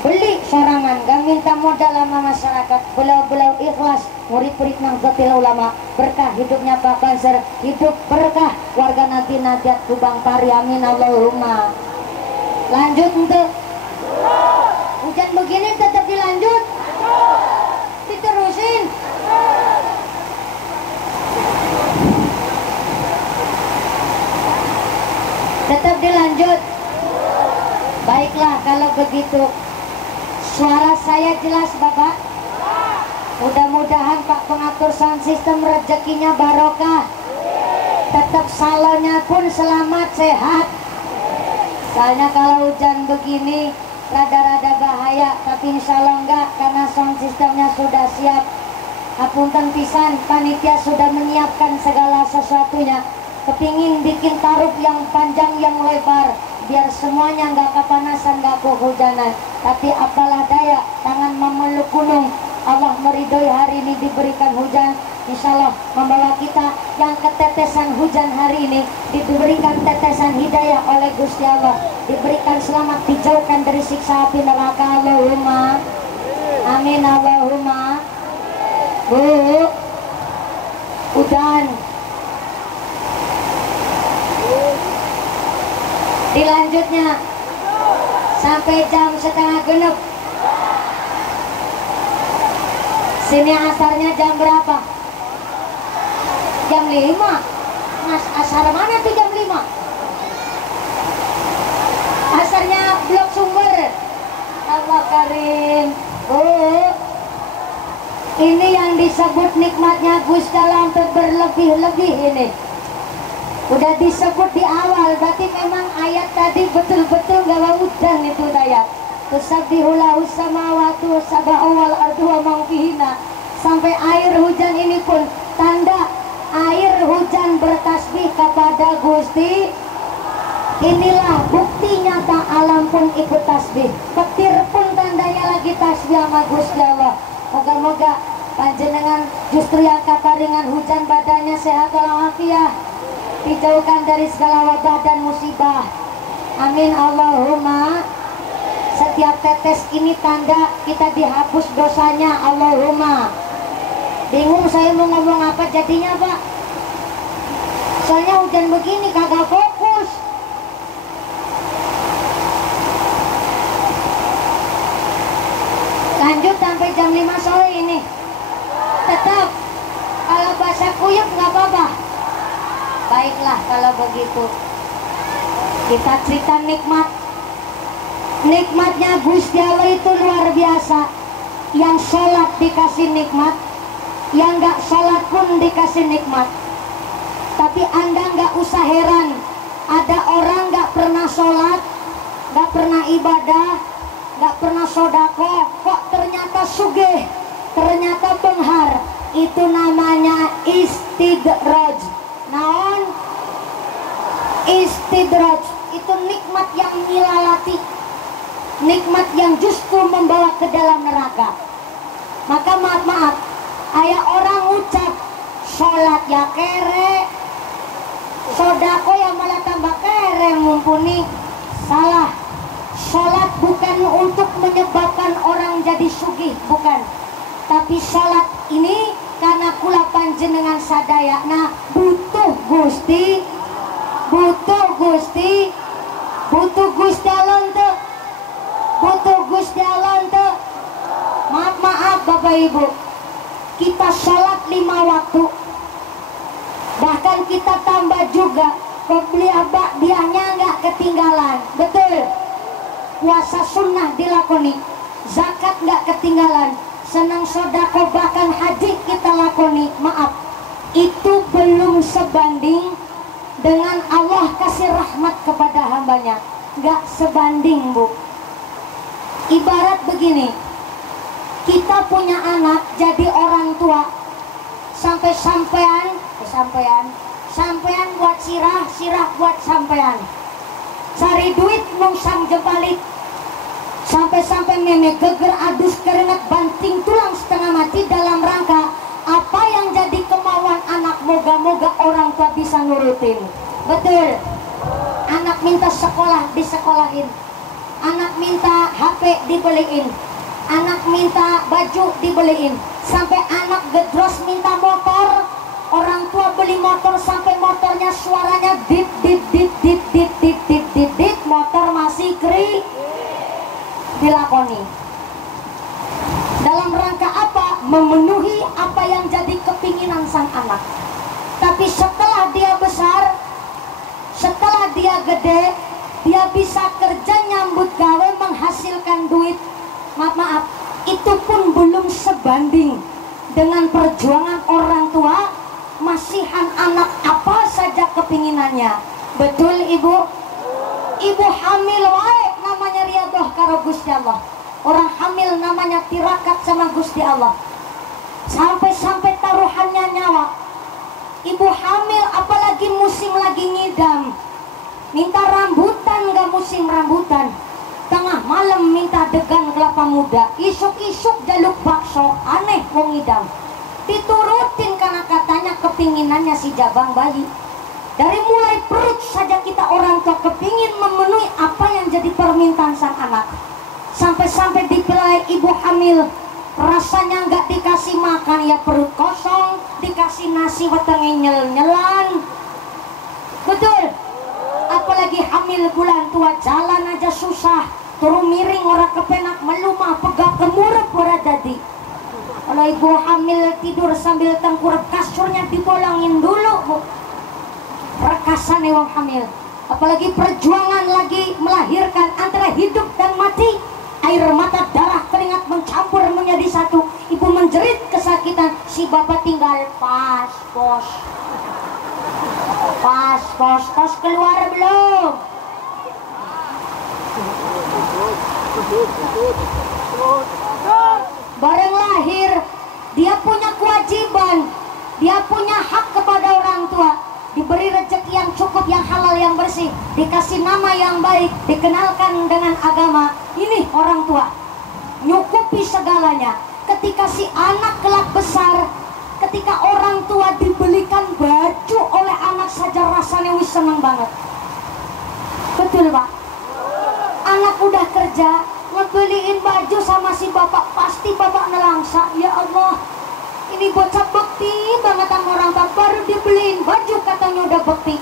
Beli sorangan, gak minta modal sama masyarakat. Belau-belau ikhlas, murid-murid Nahdlatul Ulama. Berkah hidupnya Pak Banser, hidup berkah warga Nadiat Kubang Pari. Amin Allahumma. Lanjut untuk hujan begini tetap dilanjut, diterusin. Tetap dilanjut. Baiklah kalau begitu. Suara saya jelas Bapak? Mudah-mudahan Pak pengatur sound system rezekinya barokah. Tetap salonnya pun selamat sehat. Soalnya kalau hujan begini rada-rada bahaya, tapi insya Allah enggak karena sound systemnya sudah siap. Hapunten pisan, panitia sudah menyiapkan segala sesuatunya. Kepingin bikin taruh yang panjang yang lebar biar semuanya nggak kepanasan, nggak kehujanan. Tapi apalah daya, tangan memeluk gunung. Allah meridhoi hari ini diberikan hujan. Insya Allah membawa kita yang ketetesan hujan hari ini diberikan tetesan hidayah oleh Gusti Allah, diberikan selamat, dijauhkan dari siksa api neraka. Allahumma amin Allahumma. Bu, udan dilanjutnya sampai jam setengah genep. Sini asarnya jam berapa? Jam 5. Mas, asar mana tuh jam 5? Asarnya blok sumber. Allah Karim. Oh, ini yang disebut nikmatnya Gus dalam berlebih-lebih ini. Udah disebut di awal, berarti memang ayat tadi betul-betul gak hujan itu ayat. Tusabbihu lahu samawati sab'u wal ardu wa man fihina. Sampai air hujan ini pun tanda air hujan bertasbih kepada Gusti. Inilah bukti nyata alam pun ikut tasbih. Petir pun tandanya lagi tasbih sama Gusti Allah. Moga-moga panjenengan justru yang kataringan hujan badannya sehat walafiat, dijauhkan dari segala wabah dan musibah. Amin Allahumma. Setiap tetes ini tanda kita dihapus dosanya. Allahumma. Bingung saya mau ngomong apa jadinya Pak. Soalnya hujan begini kagak fokus. Lanjut sampai jam 5 sore ini. Tetap kalau bahasa kuyup nggak apa-apa. Baiklah. kalau begitu. Kita cerita nikmat. Nikmatnya Gusti Allah itu luar biasa. Yang sholat dikasih nikmat, yang gak sholat pun dikasih nikmat. Tapi Anda gak usah heran, ada orang gak pernah sholat, gak pernah ibadah, gak pernah sodako, kok ternyata sugih, ternyata benghar. Itu namanya istidraj. Naon? Istidraj itu nikmat yang milalati, nikmat yang justru membawa ke dalam neraka. Maka maaf, aya orang ucap sholat ya kere, sodako ya malah tambah kere, mumpuni. Salah. Sholat bukan untuk menyebabkan orang jadi sugih, bukan. Tapi sholat ini karena kula panjenengan sadaya, nah butuh Gusti, butuh Gusti, butuh Gusti Allah teu, butuh Gusti Allah teu. Maaf Bapak Ibu, kita sholat 5 waktu, bahkan kita tambah juga pembelian bakdiahnya nggak ketinggalan, betul. Puasa sunnah dilakoni, zakat nggak ketinggalan, senang sodako bahkan haji kita lakoni. Maaf, itu belum sebanding dengan Allah kasih rahmat kepada hambanya, nggak sebanding Bu. Ibarat begini, kita punya anak jadi orang tua, sampean buat sirah buat sampean, cari duit nungsang jebalit, sampai meme geger adus keringat banting tulang setengah mati dalam rangka apa yang jadi kemauan anak, moga-moga orang tua bisa nurutin. Betul. Anak minta sekolah disekolahin, anak minta HP dibeliin, anak minta baju dibeliin, sampai anak gedros minta motor, orang tua beli motor sampai motornya suaranya dit dit dit dit dit dit dit dit dit, motor masih kri dilakoni. Dalam rangka apa? Memenuhi apa yang jadi kepinginan sang anak. Tapi setelah dia besar, setelah dia gede, dia bisa kerja nyambut gawe menghasilkan duit. Maaf, itu pun belum sebanding dengan perjuangan orang tua masihan anak apa saja kepinginannya. Betul Ibu? Ibu hamil wae namanya riadoh karo Gusti Allah. Orang hamil namanya tirakat sama Gusti Allah. Sampai taruhannya nyawa. Ibu hamil apalagi musim lagi ngidam, minta rambutan gak musim rambutan, tengah malam minta degan kelapa muda, isuk-isuk jaluk bakso, aneh wong ngidam. Diturutin karena katanya kepinginannya si jabang bayi. Dari mulai perut saja kita orang tua kepingin memenuhi apa yang jadi permintaan sang anak. Sampai dipilih ibu hamil, rasanya nggak dikasih makan ya perut kosong, dikasih nasi wetenge nyel-nyelan. Betul. Apalagi hamil bulan tua, jalan aja susah, turun miring orang kepenak, melumah pegak kemurep ora jadi. Kalau ibu hamil tidur sambil tengkurap, kasurnya dibolongin dulu Bu. Rekasan wong hamil. Apalagi perjuangan lagi melahirkan antara hidup dan mati, air mata darah keringat mencampur menjadi satu. Ibu menjerit kesakitan, si bapak tinggal pas tos keluar belum? Bareng lahir dia punya kewajiban, dia punya hak kepada orang tua, diberi rezeki yang cukup, yang halal, yang bersih, dikasih nama yang baik, dikenalkan dengan agama. Ini orang tua nyukupi segalanya. Ketika si anak kelak besar, ketika orang tua dibelikan baju oleh anak saja rasanya wis seneng banget. Betul Pak? Anak udah kerja, ngebeliin baju sama si bapak, pasti bapak nelangsa, ya Allah, ini bocah bekti banget sama orang tua, baru dibeliin baju katanya udah bekti.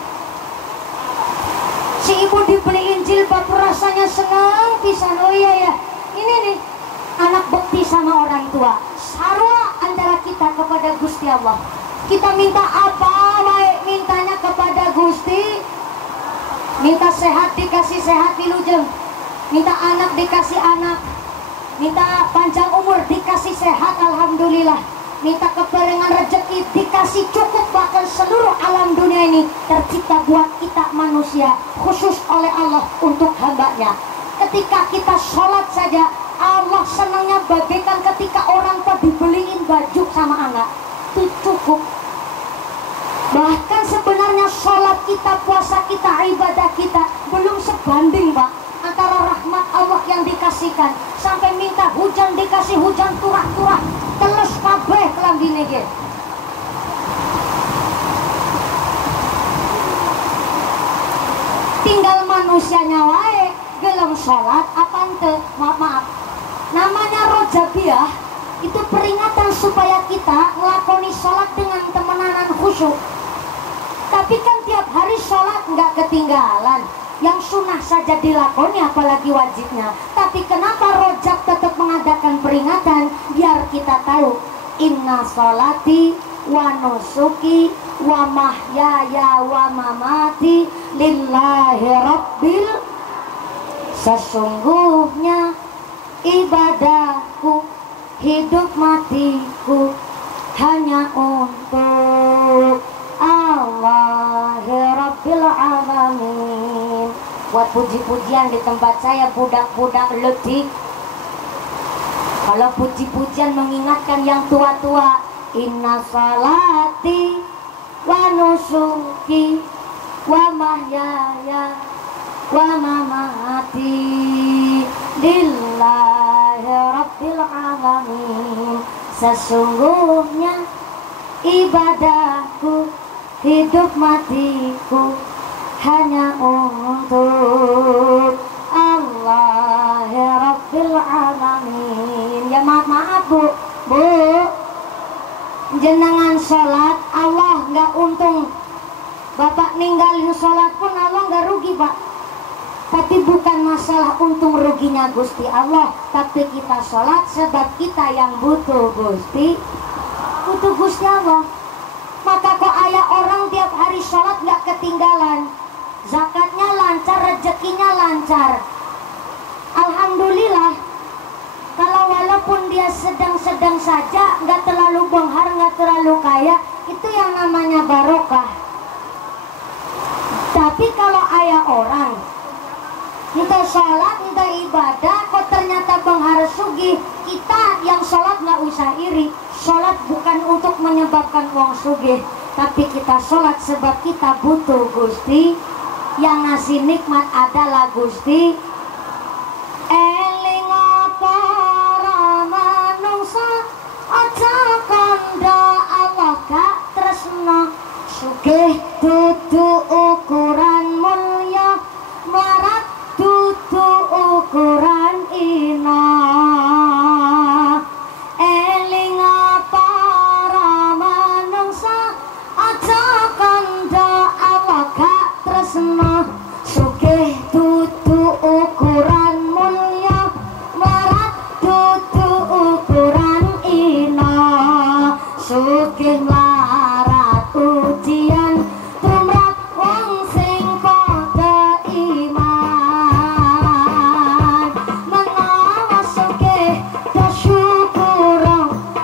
Si ibu dibeliin jilbab rasanya senang pisan. Oh iya ya, ini nih anak bekti sama orang tua. Sarwa antara kita kepada Gusti Allah. Kita minta apa baik mintanya kepada Gusti, minta sehat dikasih sehat wilujeng, minta anak dikasih anak, minta panjang umur dikasih sehat alhamdulillah, minta keberengan rezeki dikasih cukup, bahkan seluruh alam dunia ini tercipta buat kita manusia khusus oleh Allah untuk hambanya. Ketika kita sholat saja Allah senangnya bagaikan ketika orang tua dibeliin baju sama anak, itu cukup. Bahkan sebenarnya sholat kita, puasa kita, ibadah kita belum sebanding Pak antara rahmat Allah yang dikasihkan. Sampai minta hujan dikasih hujan turah-turah, telus kabeh kelambine ge. Tinggal manusianya wae gelem sholat apa ente. Maaf, namanya rojabiah itu peringatan supaya kita ngelakoni sholat dengan temenanan khusyuk. Tapi kan tiap hari sholat nggak ketinggalan, yang sunnah saja dilakoni apalagi wajibnya. Tapi kenapa rojab tetap mengadakan peringatan? Biar kita tahu inna sholati wa nusuki wa mahyaya wa mamati lillahi rabbil. Sesungguhnya ibadahku, hidup matiku hanya untuk Allah Rabbil Alamin. Buat puji-pujian di tempat saya budak-budak letih. Kalau puji-pujian mengingatkan yang tua-tua, inna salati wa nusuki wa mahyaya wa mamati lillahi Rabbil Alamin. Sesungguhnya ibadahku, hidup matiku hanya untuk Allah Rabbil Alamin. Ya maaf Bu, jenengan sholat Allah nggak untung. Bapak ninggalin sholat pun Allah nggak rugi Pak. Tapi bukan masalah untung ruginya Gusti Allah, tapi kita sholat sebab kita yang butuh Gusti Allah. Maka kok ayah orang tiap hari sholat nggak ketinggalan, zakatnya lancar, rezekinya lancar. Alhamdulillah. Kalau walaupun dia sedang-sedang saja, nggak terlalu benghar, nggak terlalu kaya, itu yang namanya barokah. Tapi kalau ayah orang kita sholat, kita ibadah, kok ternyata benghar sugih, kita yang sholat nggak usah iri. Sholat bukan untuk menyebabkan uang sugih, tapi kita sholat sebab kita butuh Gusti. Yang ngasih nikmat adalah Gusti. Eling para manungsa aja kandha Allah gak tresna. Sugih dudu ukuran mulya, marat dudu ukuran ina. Eling para manungsa aja kandha Allah gak tresna. Sugih dudu ukuran mulya, marat dudu ukuran ina. Sugih marat ujian tumrap wong sing padha iman. Menawa sugih bersyukur,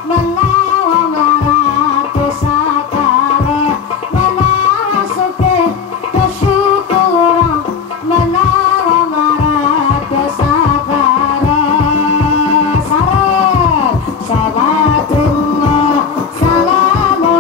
menawa marat dosa kare. Menawa sugih bersyukur, menawa marat dosa kare. Sarep salatullah salamun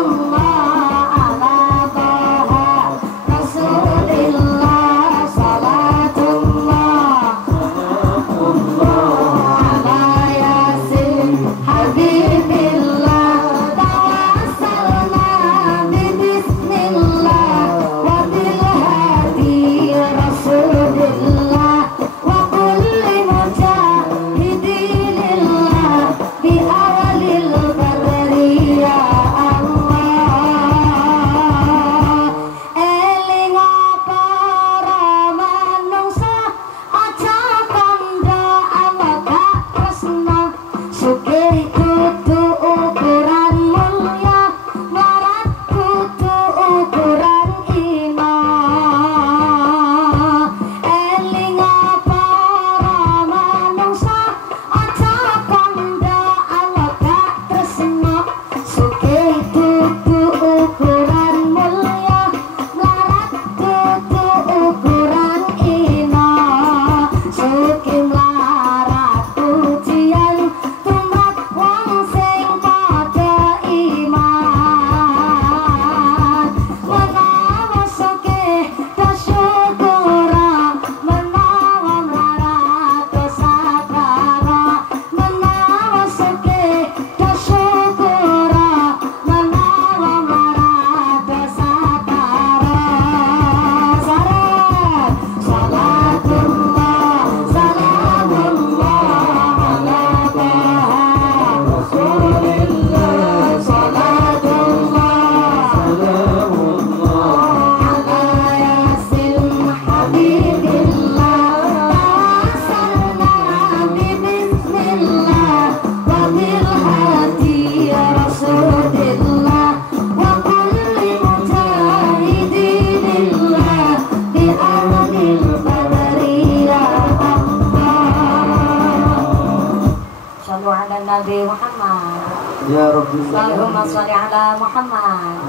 Ya Rabbi Allahumma sholli ala Muhammad.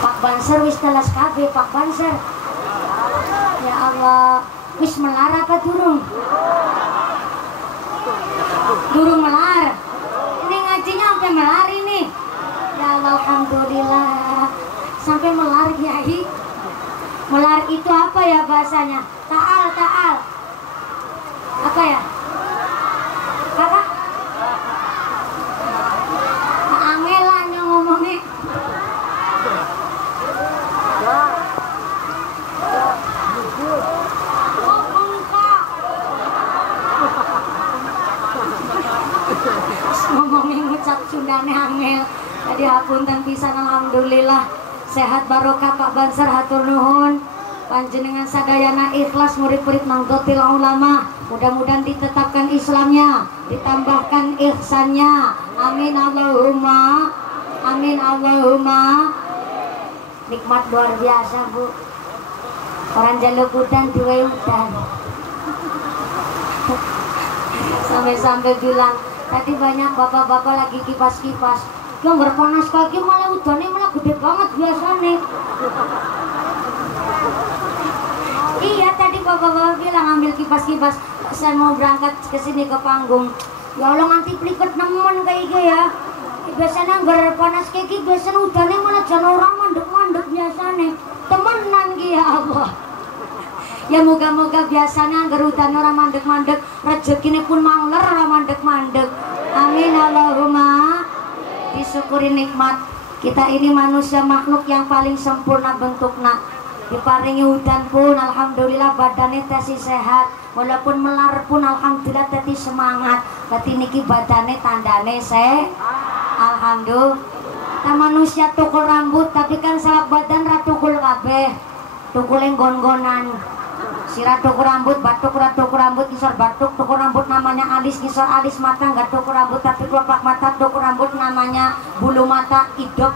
Pak Banser wis telas kabeh Pak Banser. Ya Allah, wis melar apa durung? Durung melar. Ini ngajinya sampai melar ini. Ya Allah, alhamdulillah. Sampai melar Kiai. Melar itu apa ya bahasanya? Taal. Apa ya? Kakak? Angelan yang ngomongnya. Ngomongin ngucap Sundane angel. Jadi hapunten pisan alhamdulillah. Sehat barokah Pak Banser hatur nuhun. Panjenengan sadayana ikhlas murid-murid Nahdlatul Ulama. Mudah-mudahan ditetapkan Islamnya, ditambahkan ihsannya. Amin Allahumma. Amin Allahumma. Nikmat luar biasa Bu. Orang jaluk udan dua udan. Sampai-sampai bilang tadi banyak bapak-bapak lagi kipas-kipas. Yang berpanas kaki malah udannya malah gede banget biasanya. Iya tadi bapak-bapak bilang ambil kipas-kipas. Saya mau berangkat ke sini ke panggung. Ya Allah nanti peliket nemen kayak gitu ya. Biasanya berpanas kaki biasanya udannya malah jangan orang mandek-mandek biasanya. Temenan gitu ya Allah. Ya moga-moga biasanya gerutan orang mandek-mandek, rezekinya pun mangler orang mandek-mandek. Amin Allahumma. Disyukuri nikmat. Kita ini manusia makhluk yang paling sempurna bentuknya. Diparingi udan pun alhamdulillah badannya tesi sehat. Walaupun melar pun alhamdulillah tadi semangat. Berarti niki badannya tandane alhamdulillah. Kita manusia tukul rambut tapi kan salah badan ratukul kabeh. Tukul yang gon-gonan. Sirah tukur rambut, batuk tukur rambut, ngisor batuk, tukur rambut namanya alis, ngisor alis mata, nggak tukur rambut tapi kelopak mata, tukur rambut namanya bulu mata, hidup.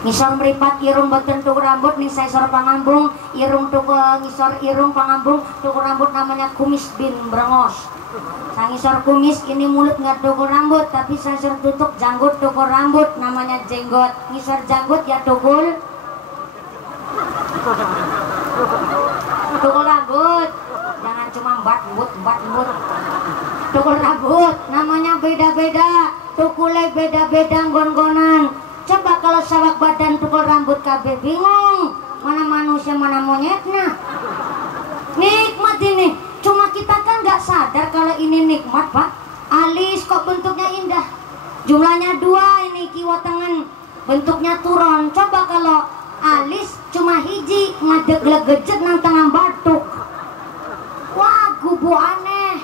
Ngisor meripat, irung beten tukur rambut, nih saya sor pangambung, irung tukur ngisor irung pangambung, tukur rambut namanya kumis bin brengos. Saya ngisor kumis, ini mulut nggak tukur rambut, tapi saya sor tutup janggut tukur rambut, namanya jenggot. Ngisor janggut ya tukul. Tukul rambut, jangan cuma bat-but. Tukul rambut, namanya beda-beda, tukulnya beda-beda gon-gonan. Coba kalau sawak badan tukul rambut kabeh bingung, mana manusia mana monyetnya. Nikmat ini, cuma kita kan nggak sadar kalau ini nikmat Pak. Alis kok bentuknya indah, jumlahnya 2 ini kiwa tengen, bentuknya turun. Coba kalau alis cuma hiji ngadeg legejet nang tengah batuk. Wah gubu aneh.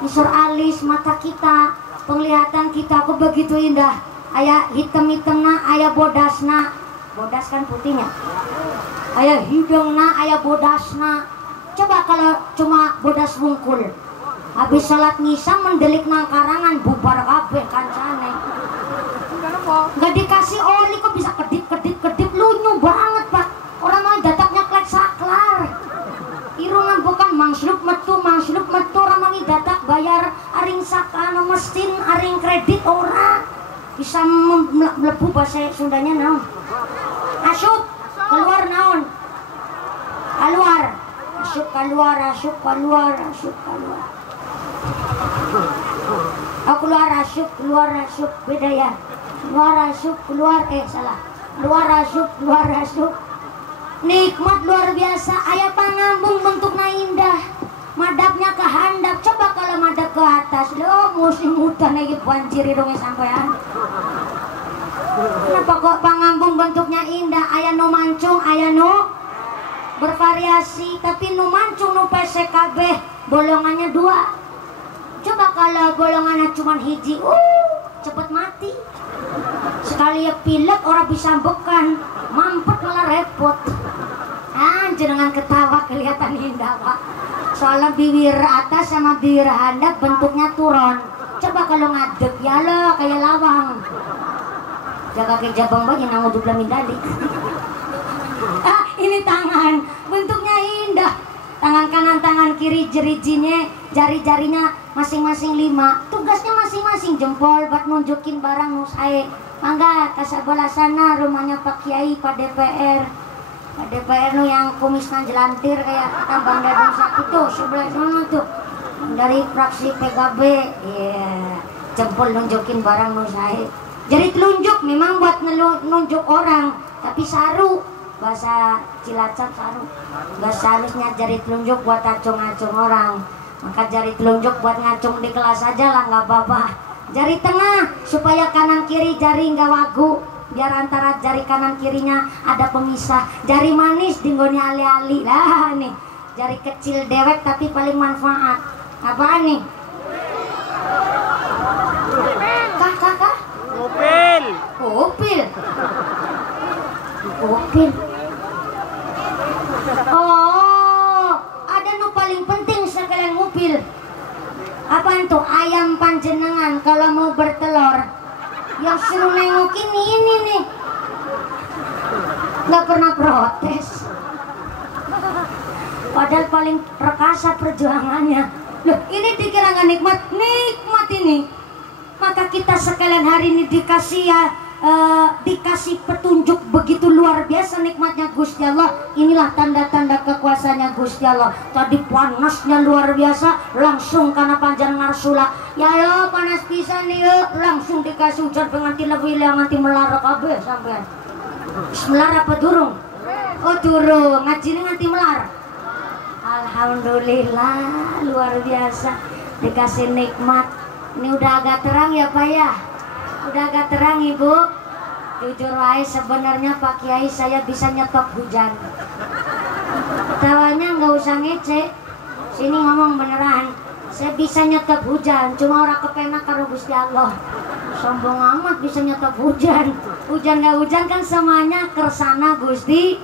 Ngisor alis mata kita, penglihatan kita kok begitu indah. Aya hitam-hitamna, aya bodasna. Bodas kan putihnya. Aya hidungna, aya bodasna. Coba kalau cuma bodas wungkul. Habis salat ngisam mendelik nang karangan bubar kabeh kancane. Nggak dikasih oli kok bisa kedip lunyu banget Pak. Orang mau dataknya klek saklar. Irungan bukan mangsluk metu orang mau datak bayar aring sakana mesin aring kredit orang bisa melebu bahasa Sundanya naon. Asup keluar naon. Keluar. Asup keluar. Oh keluar asup beda ya. Keluar salah. Keluar asup. Nikmat luar biasa. Aya pangambung bentuknya indah. Madapnya ke handap. Coba kalau madap ke atas. Loh musim hutan lagi banjir dong sampean. Kenapa kok pangambung bentuknya indah? Aya nu mancung, aya nu bervariasi. Tapi nu mancung nu PCKB bolongannya 2. Coba kalau golongannya cuma hiji, cepet mati. Sekali ya pilek orang bisa bekan, mampet malah repot. Jenengan ketawa kelihatan indah Pak. Soalnya bibir atas sama bibir handap bentuknya turun. Coba kalau ngadeg ya lo kayak lawang. Jaga ke jabang bayi nang udah belum dali. Ini tangan bentuknya indah. Tangan kanan tangan kiri jari-jarinya masing-masing 5. Tugasnya masing masing jempol buat nunjukin barang nu sae. Mangga ka sabelah sana rumahnya Pak Kiai Pak DPR. Pak DPR nu yang kumisna jelantir kayak tambang dadung sakitu sebelah sana tuh. Dari fraksi PKB. Iya, jempol nunjukin barang nu sae. Jari telunjuk memang buat nunjuk orang, tapi saru bahasa Cilacap saru. Gak seharusnya jari telunjuk buat acung-acung orang. Maka jari telunjuk buat ngacung di kelas aja lah, nggak apa-apa. Jari tengah supaya kanan kiri jari nggak wagu, biar antara jari kanan kirinya ada pemisah. Jari manis dinggonya ali-ali lah nih. Jari kecil dewek tapi paling manfaat. Apaan nih? Kak? Upil. Upil. Oh, ada nu paling penting sekalian ngupil. Apaan tuh? Ayam panjenengan kalau mau bertelur yang suruh nengokin ini nih, nggak pernah protes. Padahal paling perkasa perjuangannya. Loh, ini dikira nggak nikmat? Nikmat ini. Maka kita sekalian hari ini dikasih dikasih petunjuk begitu luar biasa nikmatnya Gusti Allah. Inilah tanda-tanda kekuasaannya Gusti Allah. Tadi panasnya luar biasa, langsung karena panjang narsula. Ya lo panas pisan nih, langsung dikasih hujan penganti lebih nganti melara kabeh sampean. Melar apa durung? Oh durung, ngajine nganti melar. Alhamdulillah luar biasa dikasih nikmat. Ini udah agak terang ya Pak ya? Udah agak terang Ibu. Jujur wae sebenarnya Pak Kiai saya bisa nyetop hujan. Tawanya nggak usah ngece. Sini ngomong beneran. Saya bisa nyetop hujan, cuma orang kepenak karo Gusti Allah. Sombong amat bisa nyetop hujan. Hujan nggak hujan kan semuanya kersana Gusti.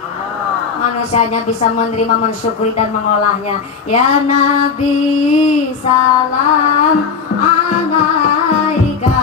Manusianya bisa menerima, mensyukuri dan mengolahnya. Ya Nabi salam alaika.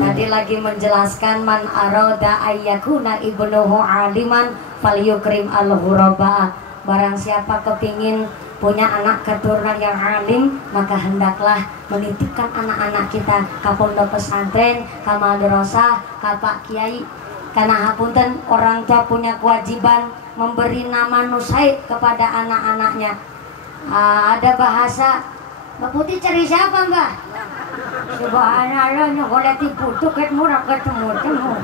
Tadi lagi menjelaskan man aroda ayyakuna ibnuhu aliman falyukrim al-ghuraba. Barang siapa kepingin punya anak keturunan yang alim, maka hendaklah menitipkan anak-anak kita ke pondok pesantren, ke madrasah, ke Pak Kiai. Karena hapunten orang tua punya kewajiban memberi nama nusaid kepada anak-anaknya. Ada bahasa, Mbak Putih cari siapa Mbak? Subhanallah, nyogoleh dibutuh ket murah ketemu-temu.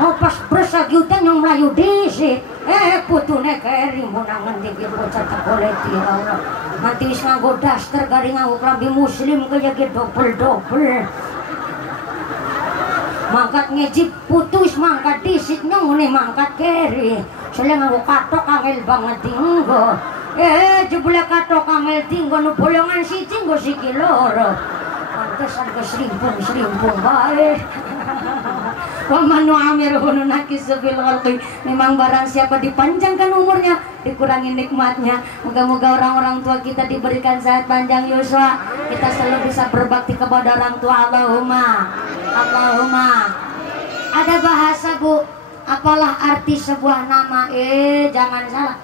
Mau pas bersagiutan yang Melayu disit. Putune keri munangan dikit bocah boleh Allah. Nanti wis nganggo daster garing nganggo klambi muslim kaya ge dobel-dobel. Mangkat ngejip putus mangkat disit nyongone mangkat keri. Soalnya nganggo katok angel banget dinggo. Jebule katok angel dinggo nu bolongan siji nggo siki loro. terus ada serimpung baik. Wa man nu'amiruhu nunakisu fil khalqi. Memang barang siapa dipanjangkan umurnya, dikurangi nikmatnya. Moga-moga orang-orang tua kita diberikan sehat panjang yuswa. Kita selalu bisa berbakti kepada orang tua. Allahumma. Ada bahasa Bu, apalah arti sebuah nama? Jangan salah.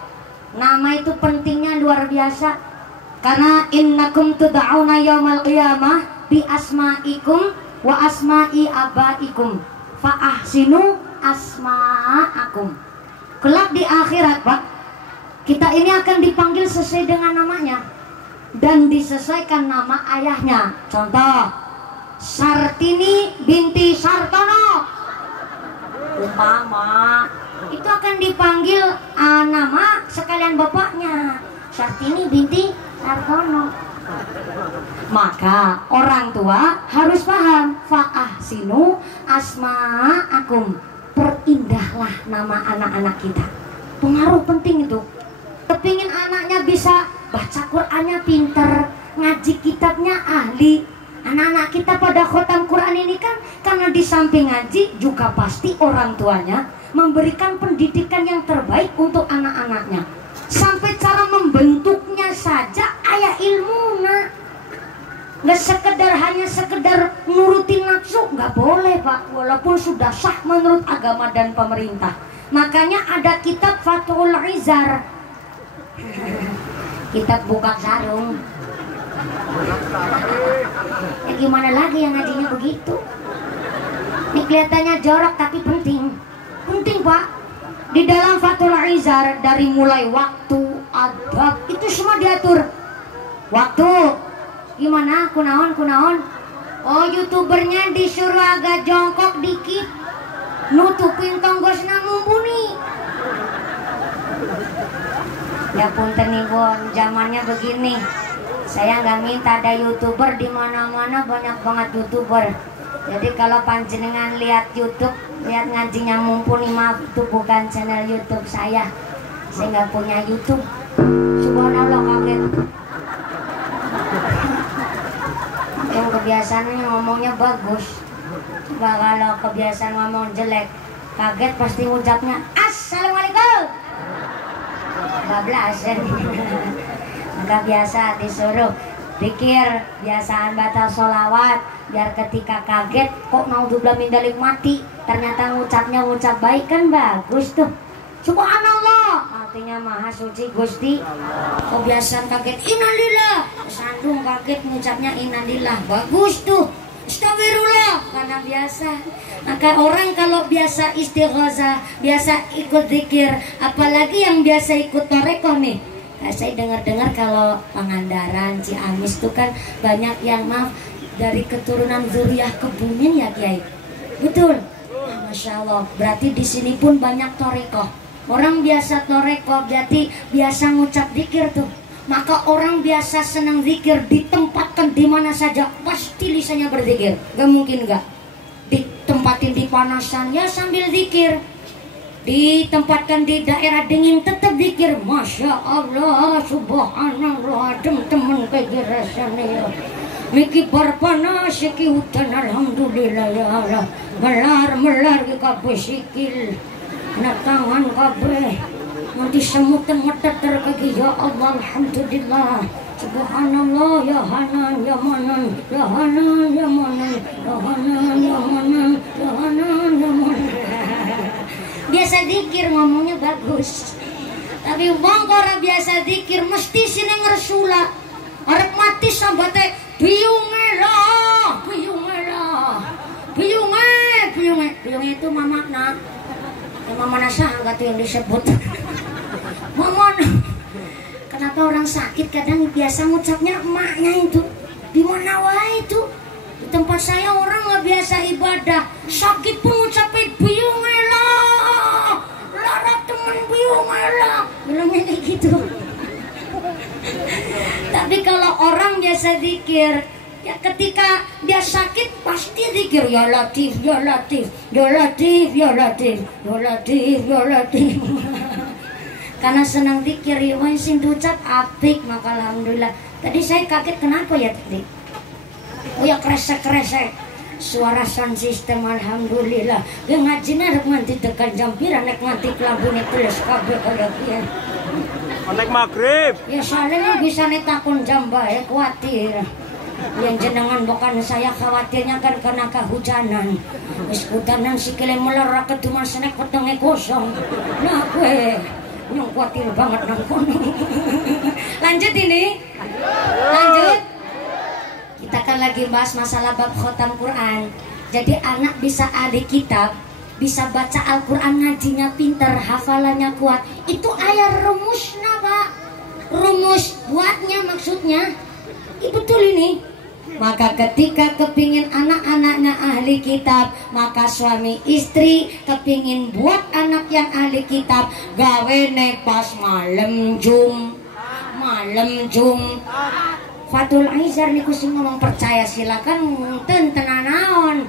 Nama itu pentingnya luar biasa. Karena innakum tud'auna yaumal qiyamah bi asma'ikum wa asma'i abaikum fa ahsinu asma'akum. Kelak di akhirat Pak, kita ini akan dipanggil sesuai dengan namanya dan disesuaikan nama ayahnya. Contoh, Sartini binti Sartono umpama, itu akan dipanggil nama sekalian bapaknya, Sartini binti Sartono. Maka orang tua harus paham, fa'ahsinu asma'akum, perindahlah nama anak-anak kita. Pengaruh penting itu. Kepingin anaknya bisa baca Qur'annya pinter, ngaji kitabnya ahli. Anak-anak kita pada khotam Quran ini kan karena di samping ngaji juga pasti orang tuanya memberikan pendidikan yang terbaik untuk anak-anaknya. Sampai cara membentuknya saja ayah ilmu nak. Nggak hanya sekedar nurutin nafsu, nggak boleh Pak, walaupun sudah sah menurut agama dan pemerintah. Makanya ada kitab Fathul Izar, kitab buka sarung. Ya gimana lagi yang ngajinya begitu? Ini kelihatannya jorok tapi penting. Penting Pak. Di dalam Fathul Izar dari mulai waktu, adab, itu semua diatur. Waktu gimana? Kunaon? Oh, YouTubernya disuruh agak jongkok dikit, nutupin tonggosna mumpuni. Ya punten nih Bon, zamannya begini. Saya nggak minta ada YouTuber, di mana-mana banyak banget YouTuber. Jadi kalau panjenengan lihat YouTube, lihat ngajinya mumpuni, maaf itu bukan channel YouTube saya. Saya nggak punya YouTube. Subhanallah, kaget. Yang kebiasaannya ngomongnya bagus. Coba kalau kebiasaan ngomong jelek, kaget pasti ucapnya Assalamualaikum. Bablas. Maka biasa disuruh pikir biasaan baca sholawat, biar ketika kaget kok naudzubillah min dzalik mati, ternyata ngucap baik kan bagus tuh. Subhanallah, artinya maha suci Gusti. Kebiasaan kaget innalillah, sandung kaget ngucapnya innalillah, bagus tuh. Astagfirullah, karena biasa. Maka orang kalau biasa istighosah, biasa ikut zikir, apalagi yang biasa ikut tarekoh nih. Nah, saya dengar-dengar kalau Pangandaran, Ciamis itu kan banyak yang maaf dari keturunan zuriyah Kebumen ya Kiai. Betul. Nah, Masya Allah. Berarti di sini pun banyak tarekoh. Orang biasa tarekoh berarti biasa ngucap zikir tuh. Maka orang biasa senang zikir ditempatkan di mana saja pasti lisannya berzikir. Gak mungkin gak. Ditempatin di panasan ya sambil zikir. Ditempatkan di daerah dingin tetap zikir. Masya Allah, subhanallah, temen kayak rasanya ya. Miki berpanas, iki hutan, alhamdulillah ya Allah. Melar ke kabeh sikil, na tangan kabeh. Nanti semutan mata terkaki ya Allah, alhamdulillah. Subhanallah ya Hanan ya Manan, ya Hanan ya Manan, ya Hanan ya Manan, ya Hanan ya Manan. Biasa zikir ngomongnya bagus. Tapi bang orang biasa zikir mesti sini ngersula. Arep mati sambatnya biung itu mama nak. Ya mama nasa enggak tuh yang disebut. Mama. Kenapa orang sakit kadang biasa ngucapnya emaknya itu. Di mana wae itu? Di tempat saya orang nggak biasa ibadah. Sakit pun ngucapin biung bilangnya kayak gitu. Tapi kalau orang biasa zikir, ya ketika dia sakit pasti zikir ya Latif, ya Latif, ya Latif, ya Latif, ya Latif, ya Latif. Karena senang zikir, ya sing diucap apik, maka alhamdulillah. Tadi saya kaget kenapa ya tadi? Ya kresek-kresek suara sound system alhamdulillah. Ge ngajina rek nganti tekan jam pira nek nganti kelambune teles kabeh kaya kieu. Nek magrib. Ya soalnya bisa netakun jam bae kuatir. Yang jenengan bukan saya khawatirnya kan karena kehujanan. Wis hujanan sikile melor keduman senek petenge kosong. Nah gue nyong kuatir banget nang kono. Lanjut ini. Lanjut. Kita kan lagi bahas masalah bab khotam Quran. Jadi anak bisa ahli kitab, bisa baca Al-Quran, ngajinya pinter, hafalannya kuat. Itu ayat rumusnya Pak. Rumus buatnya maksudnya. Betul ini. Maka ketika kepingin anak-anaknya ahli kitab, maka suami istri kepingin buat anak yang ahli kitab, gawene pas malam jum Fatul Aizar niku sing ngomong percaya silakan tenanaon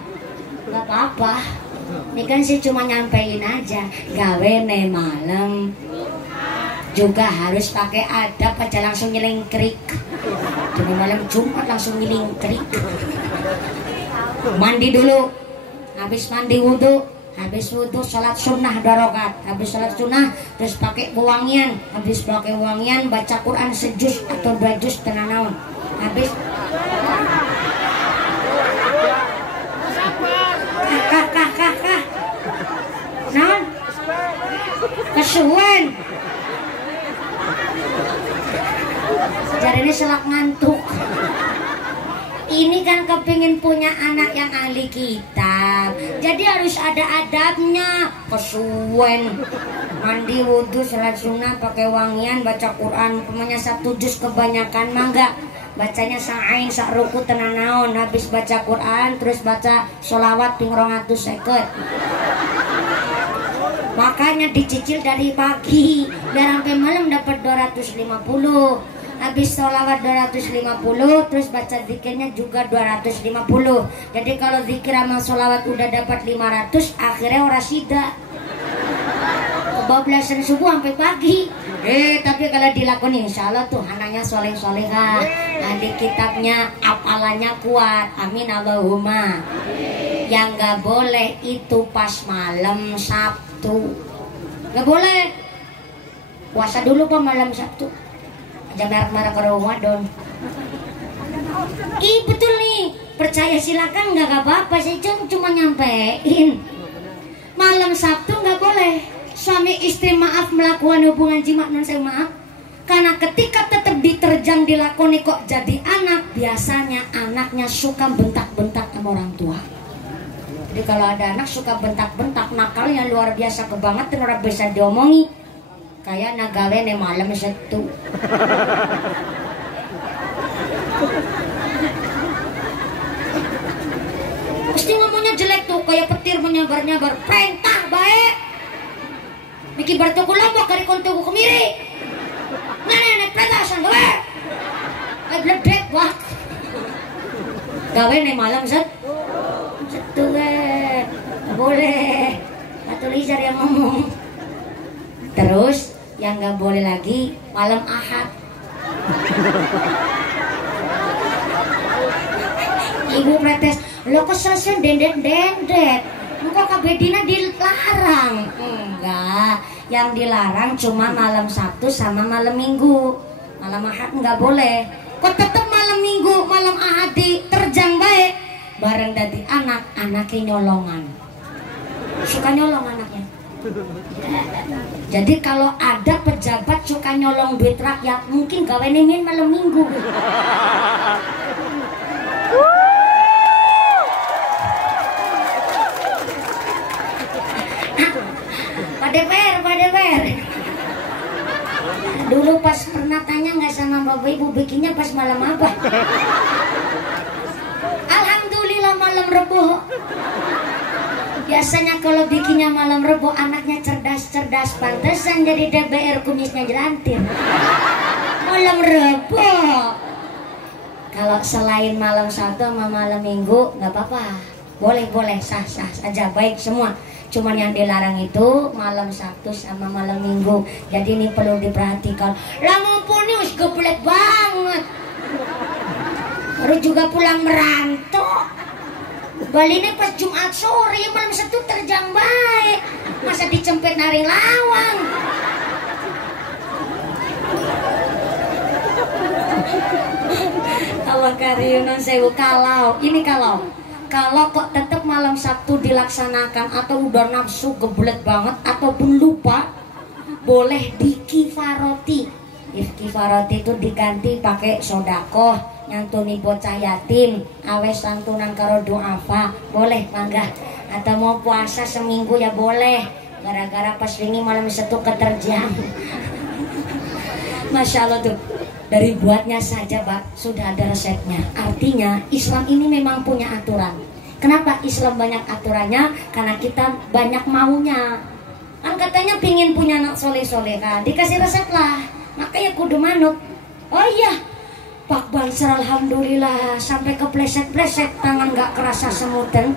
nggak apa-apa. Ini kan sih cuma nyampein aja gawene malam juga harus pakai adab aja langsung nyelingkrik. Jadi malam Jumat langsung nyelingkrik. Mandi dulu, habis mandi wudhu, habis wudhu sholat sunnah 2 rakaat, habis sholat sunnah terus pakai wangian, habis pakai wangian baca Quran sejuz atau 2 juz tenanawan. Habis kakak non kesuwen jadi ini selak ngantuk. Ini kan kepingin punya anak yang ahli kitab, jadi harus ada adabnya. Kesuwen mandi wudhu sholat sunnah pakai wangian baca Quran pemanya 1 juz kebanyakan mangga bacanya sa'ain sak ruku tenanaon. Habis baca Quran terus baca sholawat ping 200 seket. Makanya dicicil dari pagi biar sampai malam dapat 250. Habis sholawat 250 terus baca zikirnya juga 250. Jadi kalau zikir sama sholawat udah dapat 500 akhirnya ora sida kebablasan subuh sampai pagi. Tapi kalau dilakoni insya Allah tuh anaknya soleh-solehah, ahli kitabnya apalannya kuat, amin Allahumma. Yang gak boleh itu pas malam Sabtu, gak boleh. Puasa dulu Pak malam Sabtu, aja merek-merek ke Ramadan. Betul nih, percaya silakan gak apa-apa, saya cuma nyampein. Malam Sabtu gak boleh suami istri maaf melakukan hubungan jima, non saya maaf. Karena ketika tetap diterjang dilakoni kok jadi anak, biasanya anaknya suka bentak-bentak sama orang tua. Jadi kalau ada anak suka bentak-bentak, nakalnya luar biasa kebangetan, orang bisa diomongi. Kayak nagawe nih malam Sabtu. Pasti ngomongnya jelek tuh, kayak petir menyabar-nyabar. Perintah baik. Bikin bertuku lombok kari kontuku kemiri. Nenek peretasan gawe. Bledek wak. Gawe nih malam Sabtu boleh. Fatul Aizar yang ngomong. Terus yang nggak boleh lagi malam Ahad. Ibu protes, lo kok selesai dendet. Muka kabedina dilarang. Enggak, yang dilarang cuma malam Sabtu sama malam Minggu. Malam Ahad enggak boleh. Kok tetep malam Minggu, malam Ahad diterjang baik. Bareng dadi anak, anaknya nyolongan. Suka nyolong anaknya. Jadi kalau ada pejabat suka nyolong duit rakyat, mungkin gawe nemin malam Minggu. Pak DPR. Dulu pas pernah tanya nggak sama bapak ibu bikinnya pas malam apa? Alhamdulillah malam Rebo. Biasanya kalau bikinnya malam Rebo anaknya cerdas-cerdas, pantesan jadi DPR kumisnya jelantir. Malam Rebo. Kalau selain malam Sabtu sama malam Minggu nggak apa-apa, boleh sah-sah saja, baik semua. Cuman yang dilarang itu malam Sabtu sama malam Minggu. Jadi ini perlu diperhatikan. Lah mumpuni us geblek banget. baru juga pulang merantau. Baline pas Jumat sore ya malam Sabtu terjang baik. Masa dicempet nari lawang. Allah kariunan sewu kalau kok tetap malam Sabtu dilaksanakan atau udah nafsu gebelet banget ataupun lupa, boleh dikifaroti. Kifaroti itu diganti pakai sodakoh, nyantuni bocah yatim, awes santunan karo duafa, boleh mangga. Atau mau puasa seminggu ya boleh, gara-gara pas wingi malam Sabtu keterjang. Masya Allah tuh, dari buatnya saja Pak sudah ada resepnya. Artinya Islam ini memang punya aturan. Kenapa Islam banyak aturannya? Karena kita banyak maunya. Kan katanya pingin punya anak soleh-soleh kan, dikasih resep lah, makanya kudu manut. Oh iya Pak Banser, alhamdulillah sampai kepleset-pleset tangan gak kerasa semutan.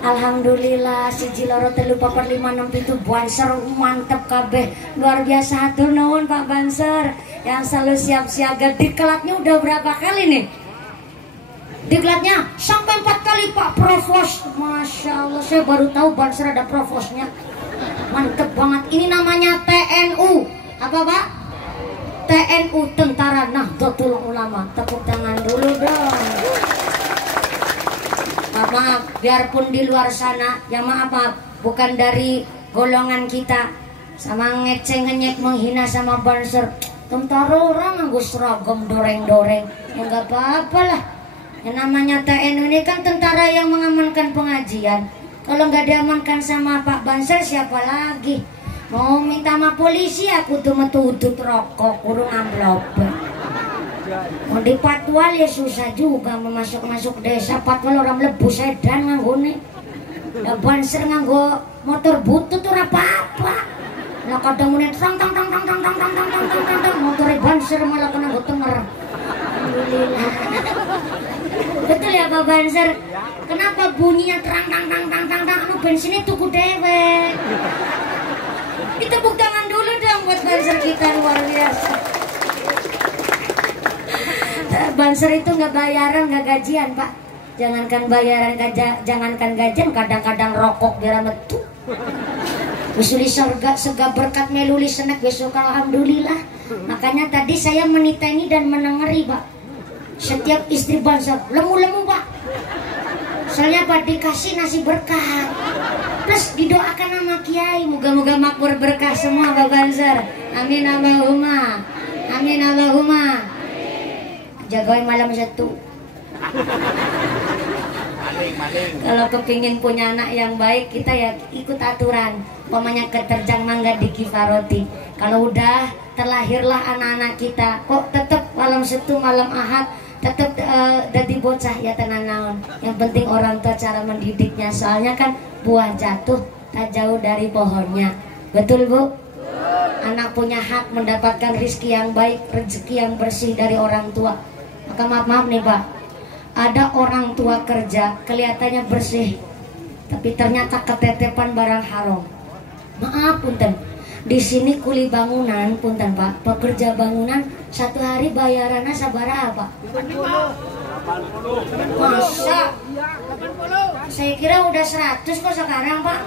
Alhamdulillah si Jiloro telu 4 5 6 itu Banser mantep kabeh, luar biasa. Hatur nuwun Pak Banser yang selalu siap siaga. Diklatnya udah berapa kali nih? Diklatnya sampai 4 kali Pak Provos. Masya Allah, saya baru tahu Banser ada provosnya. Mantep banget. Ini namanya TNU. Apa Pak? TNU, Tentara Nahdlatul Ulama. Tepuk tangan dulu dong. Maaf, biarpun di luar sana, ya maaf, bukan dari golongan kita, sama ngeceng-ngecek menghina sama Banser. Tentara orang nganggo seragam doreng-doreng, ya nggak apa-apa lah. Yang namanya TNI ini kan tentara yang mengamankan pengajian. Kalau nggak diamankan sama Pak Banser, siapa lagi? Mau minta sama polisi, aku tuh metudut rokok, kurung amplop. Mau di patwal ya susah juga masuk desa. Patwal orang lebu sedan nganggone. Ya Banser nganggo motor butut tuh apa-apa. Lah kadang muni tang motor Banser malah kena go tenger. Alhamdulillah. Betul ya Pak Banser? Kenapa bunyinya terang anu bensinnya tuku dewek. Ditepuk tangan dulu dong buat Banser kita, luar biasa. Banser itu nggak bayaran, nggak gajian Pak. Jangankan bayaran, jangankan gajian, kadang-kadang rokok biar metu. Usuli sega berkat meluli senek besok alhamdulillah. Makanya tadi saya menitengi dan menengeri Pak. Setiap istri Banser lemu-lemu Pak. Soalnya Pak dikasih nasi berkat. Plus didoakan sama Kiai, moga-moga makmur berkah semua Pak Banser. Amin Allahumma. Amin Allahumma. Jagain malam Sabtu. Kalau kepingin punya anak yang baik, kita ya ikut aturan. Pokoknya keterjang mangga di kifaroti. Kalau udah terlahirlah anak-anak kita, kok tetap malam Sabtu malam Ahad tetap dadi bocah ya tenan naon. Yang penting orang tua cara mendidiknya. Soalnya kan buah jatuh tak jauh dari pohonnya. Betul Bu? Anak punya hak mendapatkan rezeki yang baik, rezeki yang bersih dari orang tua. Maka maaf nih Pak, ada orang tua kerja kelihatannya bersih, tapi ternyata ketetepan barang haram. Maaf punten, di sini kuli bangunan punten Pak, pekerja bangunan satu hari bayarannya sabaraha Pak? 80. Masa? Saya kira udah 100 kok sekarang Pak.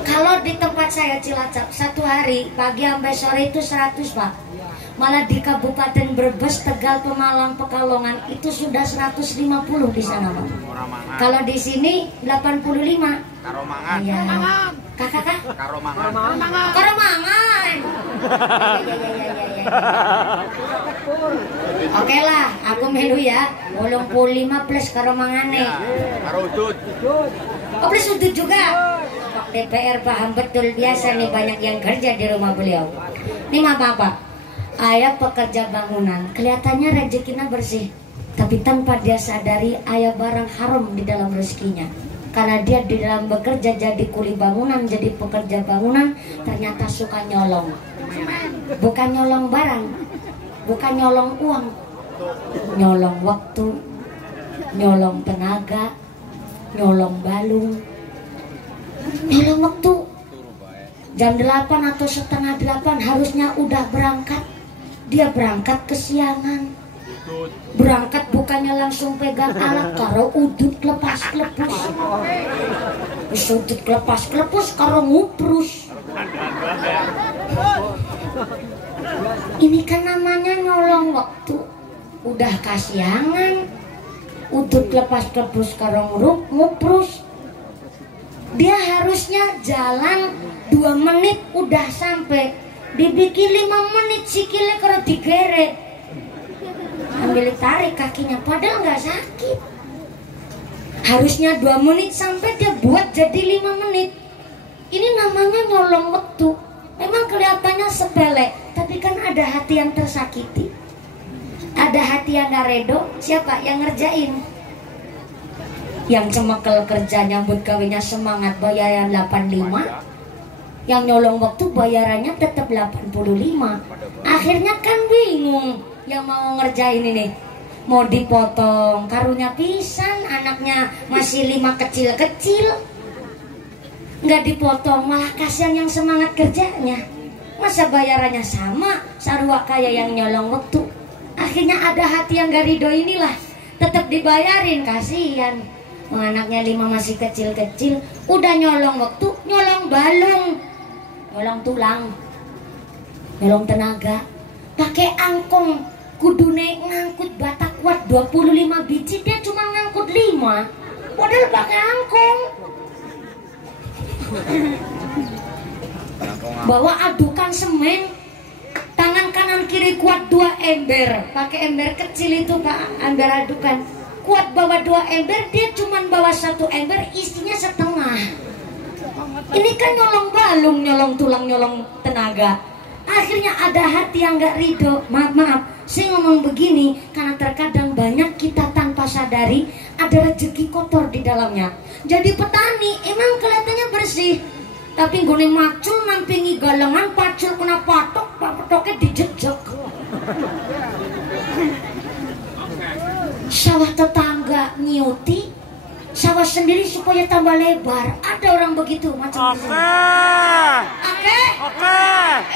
Kalau di tempat saya Cilacap satu hari pagi sampai sore itu 100 Pak. Malah di Kabupaten Brebes, Tegal, Pemalang, Pekalongan itu sudah 150 di sana Pak. Kalau di sini 85. Karomangan. Iya. Kakak? Karomangan. Karomangan. Oke lah, aku melu ya. 85 plus Karomangane. Karo udut. Oh plus udut juga. DPR paham betul, biasa nih banyak yang kerja di rumah beliau. Ini apa-apa. Ayah pekerja bangunan, kelihatannya rezekinya bersih, tapi tanpa dia sadari ayah barang haram di dalam rezekinya. Karena dia di dalam bekerja jadi kuli bangunan, jadi pekerja bangunan, ternyata suka nyolong. Bukan nyolong barang, bukan nyolong uang, nyolong waktu, nyolong tenaga, nyolong balung, nyolong waktu. Jam 8 atau setengah 8 harusnya udah berangkat. Dia berangkat kesiangan. Berangkat bukannya langsung pegang alat karo udut lepas-lepus. Udut lepas-lepus karo nguprus. Ini kan namanya nyolong waktu. Udah kasiangan, udut lepas-lepus karo nguprus. Dia harusnya jalan 2 menit udah sampai. Dibikin 5 menit sikile karo digeret. Ambil tarik kakinya padahal nggak sakit. Harusnya 2 menit sampai, dia buat jadi 5 menit. Ini namanya nyolong waktu. Memang kelihatannya sepele, tapi kan ada hati yang tersakiti. Ada hati yang gak redo. Siapa yang ngerjain? Yang cemekel kerja nyambut kawinnya semangat bayaran 85. Yang nyolong waktu bayarannya tetap 85. Akhirnya kan bingung. Yang mau ngerjain ini mau dipotong karunya pisan, anaknya masih 5 kecil-kecil, nggak dipotong malah kasihan yang semangat kerjanya. Masa bayarannya sama sarua kayak yang nyolong waktu. Akhirnya ada hati yang gak ridho inilah tetap dibayarin, kasihan anaknya 5 masih kecil-kecil, udah nyolong waktu, nyolong balung, nyolong tulang, nyolong tenaga, pakai angkong. Kudune ngangkut bata kuat 25 biji, dia cuma ngangkut 5. Padahal pakai angkong. Bawa adukan semen, tangan kanan kiri kuat 2 ember. Pakai ember kecil itu Pak, ember adukan. Kuat bawa 2 ember, dia cuma bawa 1 ember, isinya setengah. Ini kan nyolong balung, nyolong tulang, nyolong tenaga. Akhirnya ada hati yang gak ridho. Maaf, saya ngomong begini karena terkadang banyak kita tanpa sadari ada rezeki kotor di dalamnya. Jadi petani emang kelihatannya bersih, tapi gone macul nampingi galengan, pacul kena patok, patoknya dijejek. Sawah tetangga nyuti, sawah sendiri supaya tambah lebar. Ada orang begitu macam itu. Oke.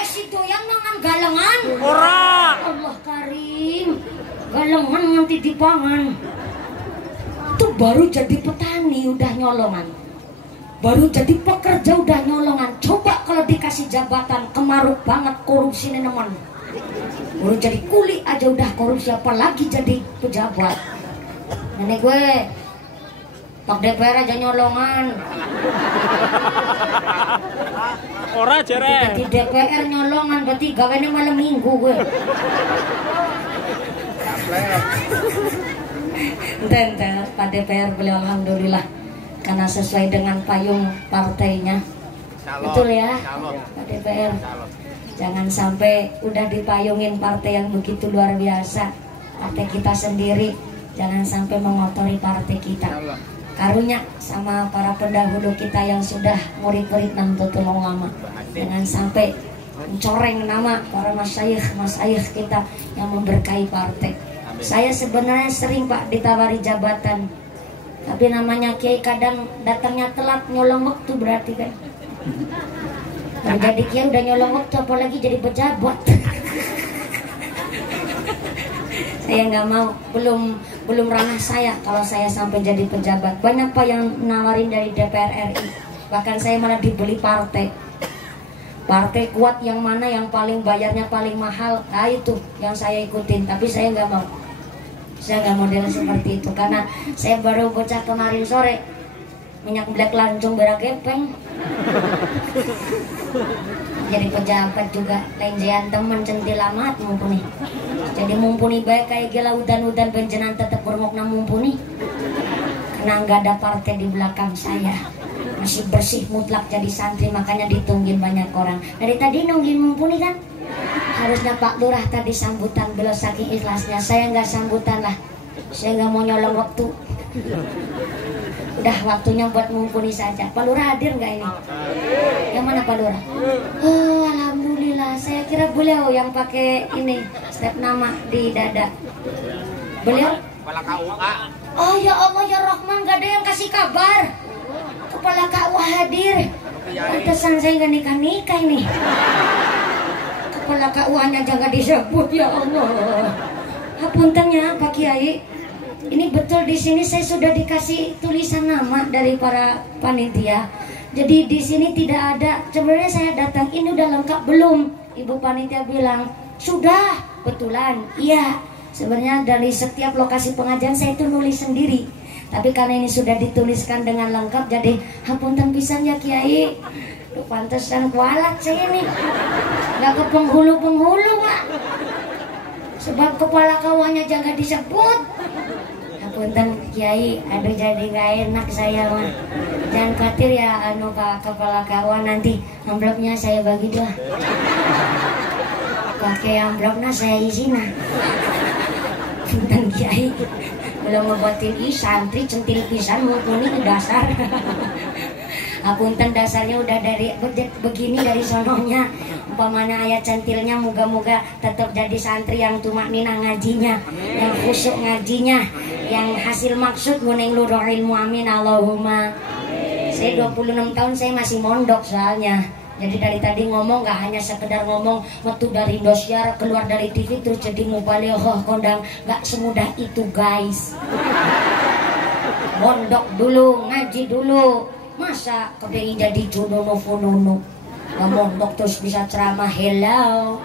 Si doyan mangan galengan. Ora. Allah karim. Galengan nanti dipangan. Itu baru jadi petani udah nyolongan. Baru jadi pekerja udah nyolongan. Coba kalau dikasih jabatan kemaruk banget korupsi neneman. Baru jadi kuli aja udah korupsi, apalagi jadi pejabat. Nenek gue Pak DPR aja nyolongan. Ora jere. Di DPR nyolongan berarti gawene malam minggu gue. Enten Pak DPR beliau alhamdulillah karena sesuai dengan payung partainya. Betul ya Pak DPR. Jangan sampai udah dipayungin partai yang begitu luar biasa, partai kita sendiri, jangan sampai mengotori partai kita. Karunya sama para pendahulu kita yang sudah murid-murid nang tutulung lama, jangan sampai mencoreng nama para masyayikh kita yang memberkahi partai. Saya sebenarnya sering Pak ditawari jabatan, tapi namanya kiai kadang datangnya telat, nyolong waktu berarti kan. Nah, jadi kiai udah nyolong waktu apalagi jadi pejabat. Saya nggak mau, belum ranah saya kalau saya sampai jadi pejabat. Banyak Pak yang nawarin dari DPR RI, bahkan saya malah dibeli partai kuat yang mana yang paling bayarnya paling mahal, nah itu yang saya ikutin. Tapi saya nggak mau, saya nggak model seperti itu karena saya baru bocah kemarin sore minyak black lancung berak gepeng. Jadi pejabat juga lenjean temen centil amat mumpuni. Jadi mumpuni baik kayak gila udan-udan benjenan tetap bermokna mumpuni. Karena nggak ada partai di belakang saya. Masih bersih mutlak jadi santri, makanya ditungguin banyak orang. Dari tadi nungguin mumpuni kan? Harusnya Pak Lurah tadi sambutan, beliau saking ikhlasnya. Saya nggak sambutan lah. Saya nggak mau nyolong waktu. Udah waktunya buat mumpuni saja. Pak Lurah hadir nggak ini? Yang mana Pak Lurah? Oh alhamdulillah. Saya kira beliau yang pakai ini step nama di dada. Beliau? Kepala KUA. Oh ya Allah ya Rahman, nggak ada yang kasih kabar. Kepala KUA hadir. Pantesan saya nggak nikah ini. kepala kauannya jangan disebut ya Allah. Hapuntennya Pak Kiai. Ini betul di sini saya sudah dikasih tulisan nama dari para panitia. Jadi di sini tidak ada. Sebenarnya saya datang ini udah lengkap belum? Ibu panitia bilang sudah. Betulan. Iya. Sebenarnya dari setiap lokasi pengajian saya itu nulis sendiri. Tapi karena ini sudah dituliskan dengan lengkap, jadi hapunten pisan ya Kiai. Pantesan kualat saya nih. Gak ke penghulu-penghulu Pak. Sebab kepala kawannya jangan disebut. Punten Kiai, aduh jadi gak enak saya mah. Jangan khawatir ya anu Pak kepala kawan, nanti amplopnya saya bagi dua. Pakai amplopnya saya isi nah. Punten Kiai, belum ngebuatin santri centil pisan mumpuni ke dasar. Apunten dasarnya udah dari begini dari sononya. Umpamanya ayat centilnya moga-moga tetap jadi santri yang tumak ninah ngajinya, yang khusyuk ngajinya, yang hasil maksud nguneng luruh ilmu, amin Allahumma. Saya 26 tahun saya masih mondok soalnya. Jadi dari tadi ngomong gak hanya sekedar ngomong waktu dari Indosiar keluar dari TV terus jadi mubalioh kondang, gak semudah itu guys. Mondok dulu, ngaji dulu. Masa kepengen jadi junono funono gak mondok terus bisa ceramah, hello.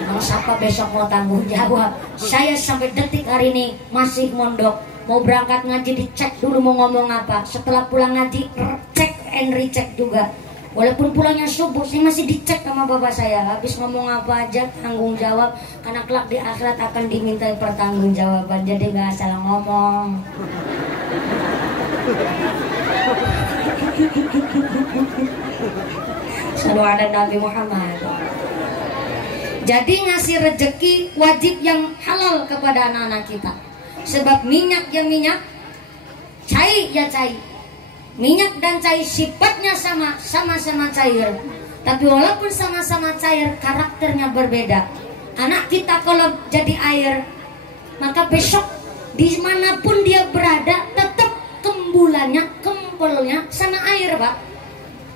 Emang siapa besok mau tanggung jawab? Saya sampai detik hari ini masih mondok. Mau berangkat ngaji dicek dulu mau ngomong apa. Setelah pulang ngaji cek and recheck juga. Walaupun pulangnya subuh saya masih dicek sama bapak saya. Habis ngomong apa aja tanggung jawab. Karena kelak di akhirat akan diminta pertanggungjawaban. Jadi gak salah ngomong. Selalu ada Nabi Muhammad. Jadi ngasih rezeki wajib yang halal kepada anak-anak kita. Sebab minyak ya minyak, cair ya cair. Minyak dan cair sifatnya sama-sama cair. Tapi walaupun sama-sama cair, karakternya berbeda. Anak kita kalau jadi air, maka besok dimanapun dia berada tetap kembulannya, kempelnya sama air Pak.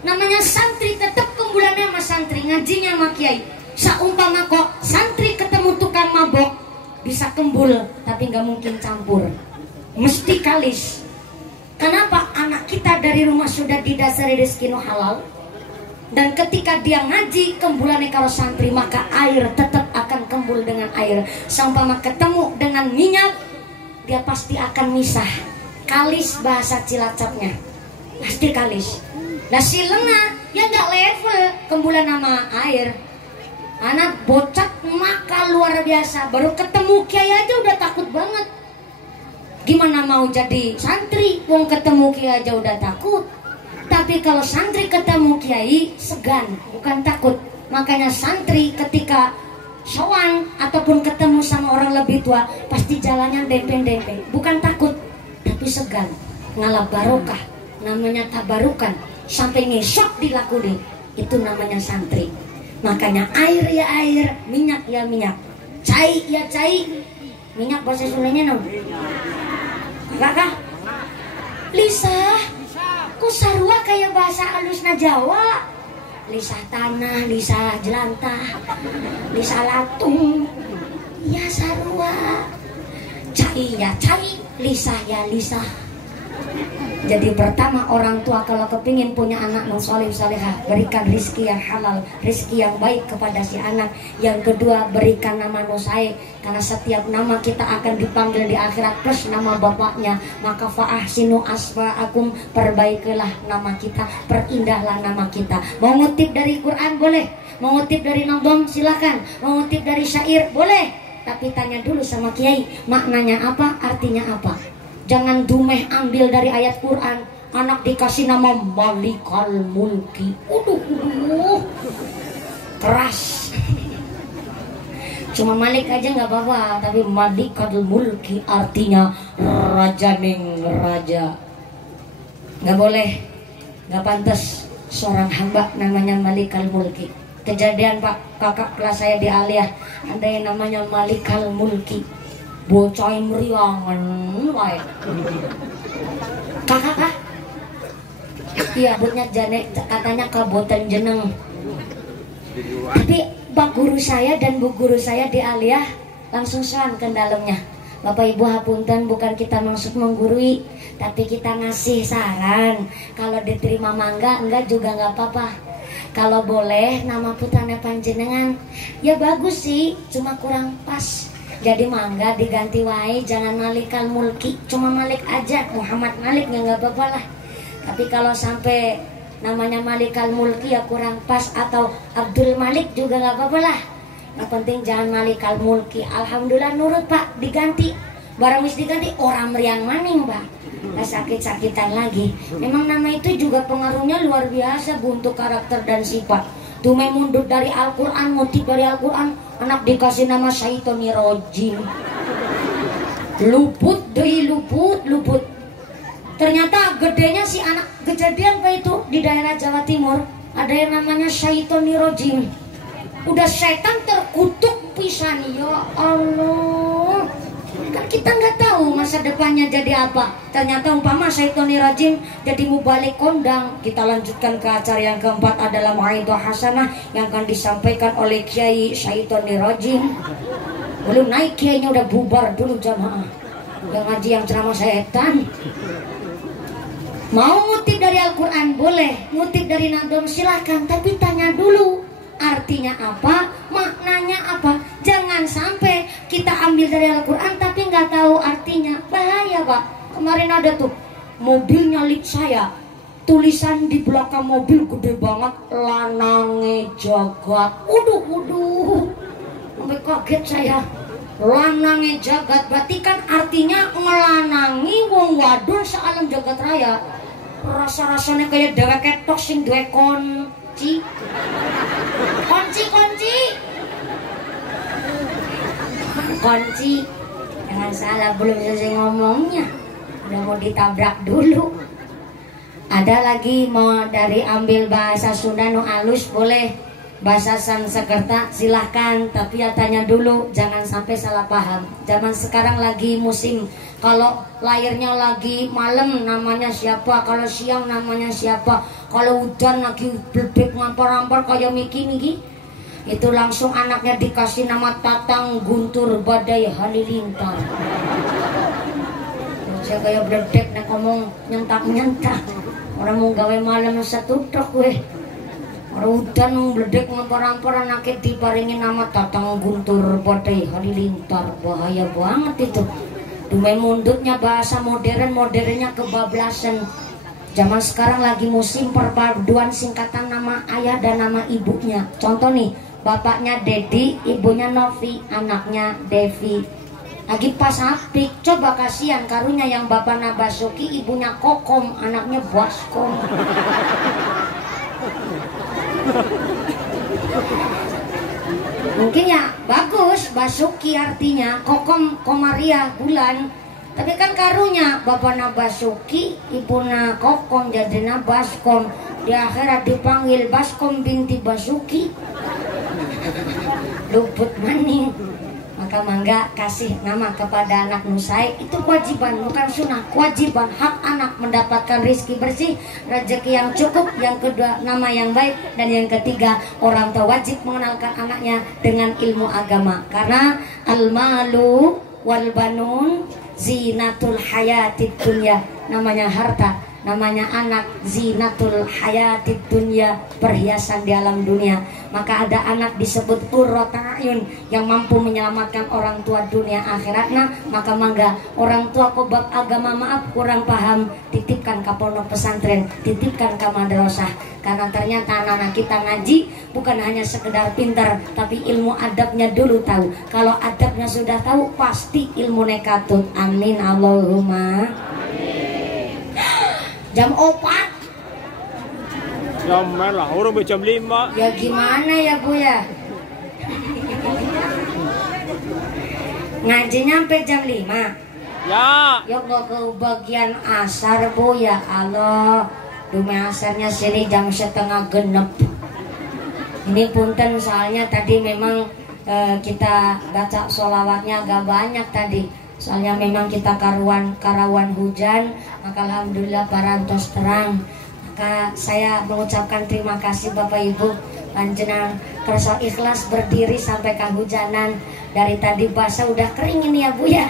Namanya santri tetap kembulannya sama santri, ngajinya sama kiai. Saumpama kok santri ketemu tukang mabok bisa kembul, tapi nggak mungkin campur, mesti kalis. Kenapa? Anak kita dari rumah sudah didasari rezeki halal, dan ketika dia ngaji kembulannya kalau santri, maka air tetap akan kembul dengan air. Saumpama ketemu dengan minyak, dia pasti akan misah. Kalis bahasa Cilacapnya, pasti kalis. Nah si lengah ya nggak level kembulan sama air. Anak bocah maka luar biasa, baru ketemu kiai aja udah takut banget. Gimana mau jadi santri? Wong ketemu kiai aja udah takut. Tapi kalau santri ketemu kiai segan, bukan takut. Makanya santri ketika sowan ataupun ketemu sama orang lebih tua pasti jalannya dempeng-dempeng, bukan takut tapi segan. Ngalah barokah, namanya tabarukan. Sampai ngesok dilakuni, itu namanya santri. Makanya air ya air, minyak ya minyak, cai ya cai. Minyak bahasa Sundanya no. Kakak, Lisa, kok sarua kayak bahasa halusna Jawa? Lisa tanah, Lisa jelantah, Lisa latung. Ya sarua. Cai ya cai, Lisa ya Lisa. Jadi pertama orang tua kalau kepingin punya anak yang soleh solehah, berikan rizki yang halal, rizki yang baik kepada si anak. Yang kedua berikan nama nusai, karena setiap nama kita akan dipanggil di akhirat plus nama bapaknya. Maka fa'ahsinu asma'akum, perbaikilah nama kita, perindahlah nama kita. Mau ngutip dari Quran boleh, mau ngutip dari nazm silakan, mau ngutip dari syair boleh. Tapi tanya dulu sama kiai, maknanya apa, artinya apa. Jangan dumeh ambil dari ayat Quran. Anak dikasih nama Malikal Mulki. Keras. Cuma Malik aja nggak apa-apa, tapi Malikal Mulki artinya raja ning raja. Nggak boleh, nggak pantas seorang hamba namanya Malikal Mulki. Kejadian Pak, kakak kelas saya di Aliyah ada yang namanya Malikal Mulki. Bocah meriangan wae. Kakak, iya butnya jane katanya kabotan jeneng. Tapi Pak guru saya dan Bu guru saya di Aliyah langsung soan ke dalamnya. Bapak Ibu hapunten, bukan kita maksud menggurui, tapi kita ngasih saran. Kalau diterima mangga, enggak juga nggak apa-apa. Kalau boleh nama putranya panjenengan, ya bagus sih, cuma kurang pas. Jadi mangga diganti wae, jangan Malikal Mulki, cuma Malik aja, Muhammad Malik ya nggak apa-apa lah. Tapi kalau sampai namanya Malikal Mulki ya kurang pas, atau Abdul Malik juga nggak apa-apa lah. Yang penting jangan Malikal Mulki. Alhamdulillah nurut Pak, diganti. Barang wis diganti orang meriang maning Pak. Gak sakit-sakitan lagi. Memang nama itu juga pengaruhnya luar biasa Bu untuk karakter dan sifat. Tumai mundur dari Al-Quran, motif dari Al-Quran, anak dikasih nama Syaitoni Rojim. Luput deh, luput. Ternyata gedenya si anak kejadian Pak itu di daerah Jawa Timur ada yang namanya Syaitoni Rojim. Udah setan terkutuk pisan, ya Allah. Kan kita nggak tahu masa depannya jadi apa. Ternyata umpama Syaitoni Rajim jadi mubalik kondang. Kita lanjutkan ke acara yang keempat adalah Mau'idhah Hasanah yang akan disampaikan oleh Kiai Syaitoni Rajim. Belum naik kiainya udah bubar dulu jamaah. Yang ngaji yang ceramah setan. Mau ngutip dari Al-Quran boleh, ngutip dari Nadom silahkan, tapi tanya dulu artinya apa, maknanya apa. Jangan sampai kita ambil dari Al-Quran tapi nggak tahu artinya, bahaya Pak. Kemarin ada tuh mobil nyalip saya, tulisan di belakang mobil gede banget, lanange jagat. Waduh, sampai kaget saya. Lanange jagat berarti kan artinya ngelanangi wong wadon sealam jagat raya. Rasa-rasanya kayak dewek ketok sing duwe kunci. Kunci. Jangan salah, belum selesai ngomongnya udah mau ditabrak dulu. Ada lagi mau dari ambil bahasa Sunda nu alus boleh, bahasa Sanskerta silahkan, tapi ya tanya dulu, jangan sampai salah paham. Zaman sekarang lagi musim, kalau lahirnya lagi malam namanya siapa, kalau siang namanya siapa, kalau hujan lagi bledek ngampar-ngampar kayak Miki, itu langsung anaknya dikasih nama Tatang Guntur Badai Halilintar. Saya kayak bledek nek ngomong nyentak-nyentak. Orang mau gawe malam satu truk weh. Orang hujan bledek ngampar-ngampar anaknya diparingin nama Tatang Guntur Badai Halilintar. Bahaya banget itu. Dumai mundutnya bahasa modernnya kebablasan. Zaman sekarang lagi musim perpaduan singkatan nama ayah dan nama ibunya. Contoh nih, bapaknya Dedi, ibunya Novi, anaknya Devi. Lagi pas apik, coba kasihan karunya yang bapaknya Basuki, ibunya Kokom, anaknya Baskom. Mungkin ya bagus Basuki artinya, Kokom Komaria bulan. Tapi kan karunya bapaknya Basuki, ibuna Kokom jadinya Baskom. Di akhirat dipanggil Baskom binti Basuki. Luput maning. Maka mangga kasih nama kepada anak nusai. Itu kewajiban, bukan sunnah. Kewajiban, hak anak mendapatkan rizki bersih, rezeki yang cukup. Yang kedua, nama yang baik. Dan yang ketiga, orang tua wajib mengenalkan anaknya dengan ilmu agama. Karena al-malu wal banun zinatul hayatid dunya. Namanya harta, namanya anak, zinatul hayatid dunya, perhiasan di alam dunia. Maka ada anak disebut qurrata ayun yang mampu menyelamatkan orang tua dunia akhiratnya. Maka mangga orang tua kobab agama maaf kurang paham, titipkan ke pondok pesantren, titipkan ke madrasah. Karena ternyata anak-anak kita ngaji bukan hanya sekedar pintar, tapi ilmu adabnya dulu tahu. Kalau adabnya sudah tahu, pasti ilmu nekatut. Amin Allahumma. Jam 4 jam lah, orang jam 5. ya gimana ya Bu ya, ngaji nyampe jam 5 Ya. ya nggak ke bagian asar Bu ya. Allah, dume asarnya sini jam 8:30. Ini punten soalnya tadi memang kita baca sholawatnya agak banyak tadi. Soalnya memang kita karawan hujan, maka alhamdulillah parantos terang. Maka saya mengucapkan terima kasih Bapak Ibu panjenengan Kerso ikhlas berdiri sampai kehujanan. Dari tadi basah udah kering ini ya Bu ya.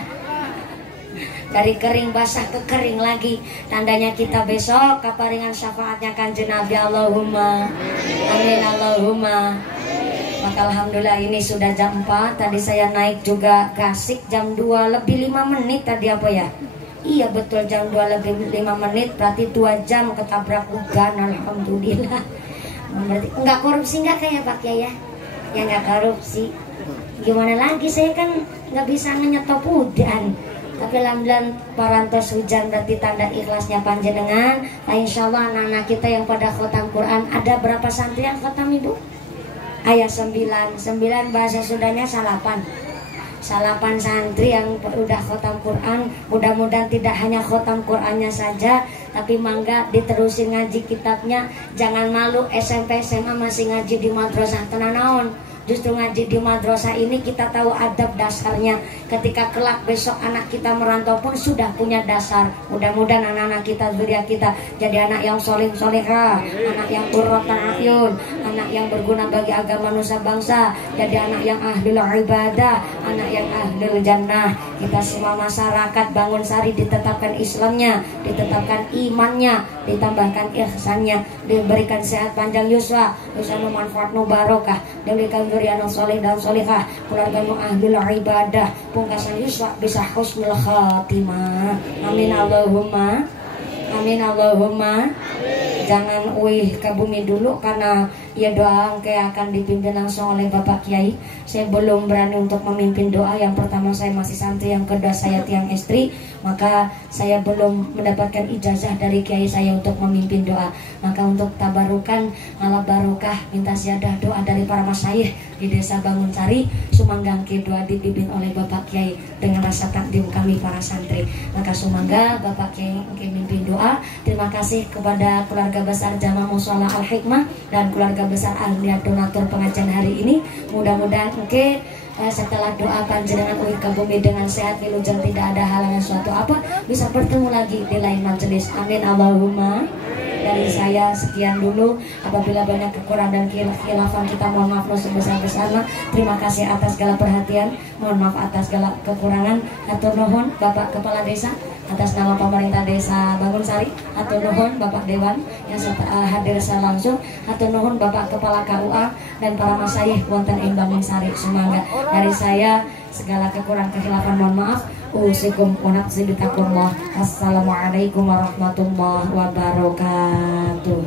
Dari kering basah ke kering lagi. Tandanya kita besok keparingan syafaatnya Kanjeng Nabi. Allahumma amin Allahumma. Maka alhamdulillah ini sudah jam 4. Tadi saya naik juga Gasik jam 2 lebih 5 menit tadi apa ya? Iya betul jam 2 lebih 5 menit. Berarti 2 jam ketabrak hujan. Alhamdulillah. Berarti enggak korupsi enggak kayak Pak ya? Ya enggak korupsi. Gimana lagi, saya kan nggak bisa menyetop hujan. Tapi alhamdulillah parantos hujan berarti tanda ikhlasnya panjenengan. Nah, insya Allah anak-anak kita yang pada khotam Quran, ada berapa santri yang khotam Ibu? Ayat 9 bahasa Sundanya salapan santri yang udah khotam Quran. Mudah-mudahan tidak hanya khotam Qurannya saja, tapi mangga diterusin ngaji kitabnya. Jangan malu, SMP SMA masih ngaji di madrasah tenanaon. Justru ngaji di madrasah ini kita tahu adab dasarnya. Ketika kelak besok anak kita merantau pun sudah punya dasar. Mudah-mudahan anak-anak kita, zuriat kita jadi anak yang soleh solehah, anak yang qurratan ayun, anak yang berguna bagi agama nusa bangsa, jadi anak yang ahlul ibadah, anak yang ahlul jannah. Kita semua masyarakat Bangunsari ditetapkan Islamnya, ditetapkan imannya, ditambahkan ihsannya, diberikan sehat panjang yuswa, usanu manfaat nu barokah, diberikan zuriat soleh dan solehah, keluarga nu ahlul ibadah, pungkasan yuswa bisa husnul khatimah. Amin Allahumma amin Allahumma. Jangan uih ke bumi dulu karena ya doa kayak akan dipimpin langsung oleh Bapak Kiai. Saya belum berani untuk memimpin doa. Yang pertama saya masih santri, yang kedua saya tiang istri, maka saya belum mendapatkan ijazah dari Kiai saya untuk memimpin doa. Maka untuk tabarukan malah barokah, minta siadah doa dari para masyayikh di desa Bangunsari, sumanggangke doa dipimpin oleh Bapak Kiai dengan rasa takdim kami para santri. Maka sumangga Bapak Kiai mimpin doa. Terima kasih kepada keluarga besar Jamaah Mushola Al Hikmah dan keluarga besar ahli donatur pengajian hari ini. Mudah-mudahan setelah doa panjenengan uih ke bumi dengan sehat, wilujeng tidak ada halangan suatu apa, bisa bertemu lagi di lain majelis. Amin Allahumma. Dari saya sekian dulu. Apabila banyak kekurangan dan khilafan kita mohon maaf sebesar-besarnya. Terima kasih atas segala perhatian, mohon maaf atas segala kekurangan. Hatur nuhun Bapak Kepala Desa atas nama pemerintah desa Bangunsari. Hatur nuhun Bapak Dewan yang hadir secara langsung. Hatur nuhun Bapak Kepala KUA dan para masyayikh wonten ing Bangunsari. Semoga dari saya segala kekurangan kekhilafan mohon maaf. Usikum unaqsi bitaqullah. Assalamualaikum warahmatullahi wabarakatuh.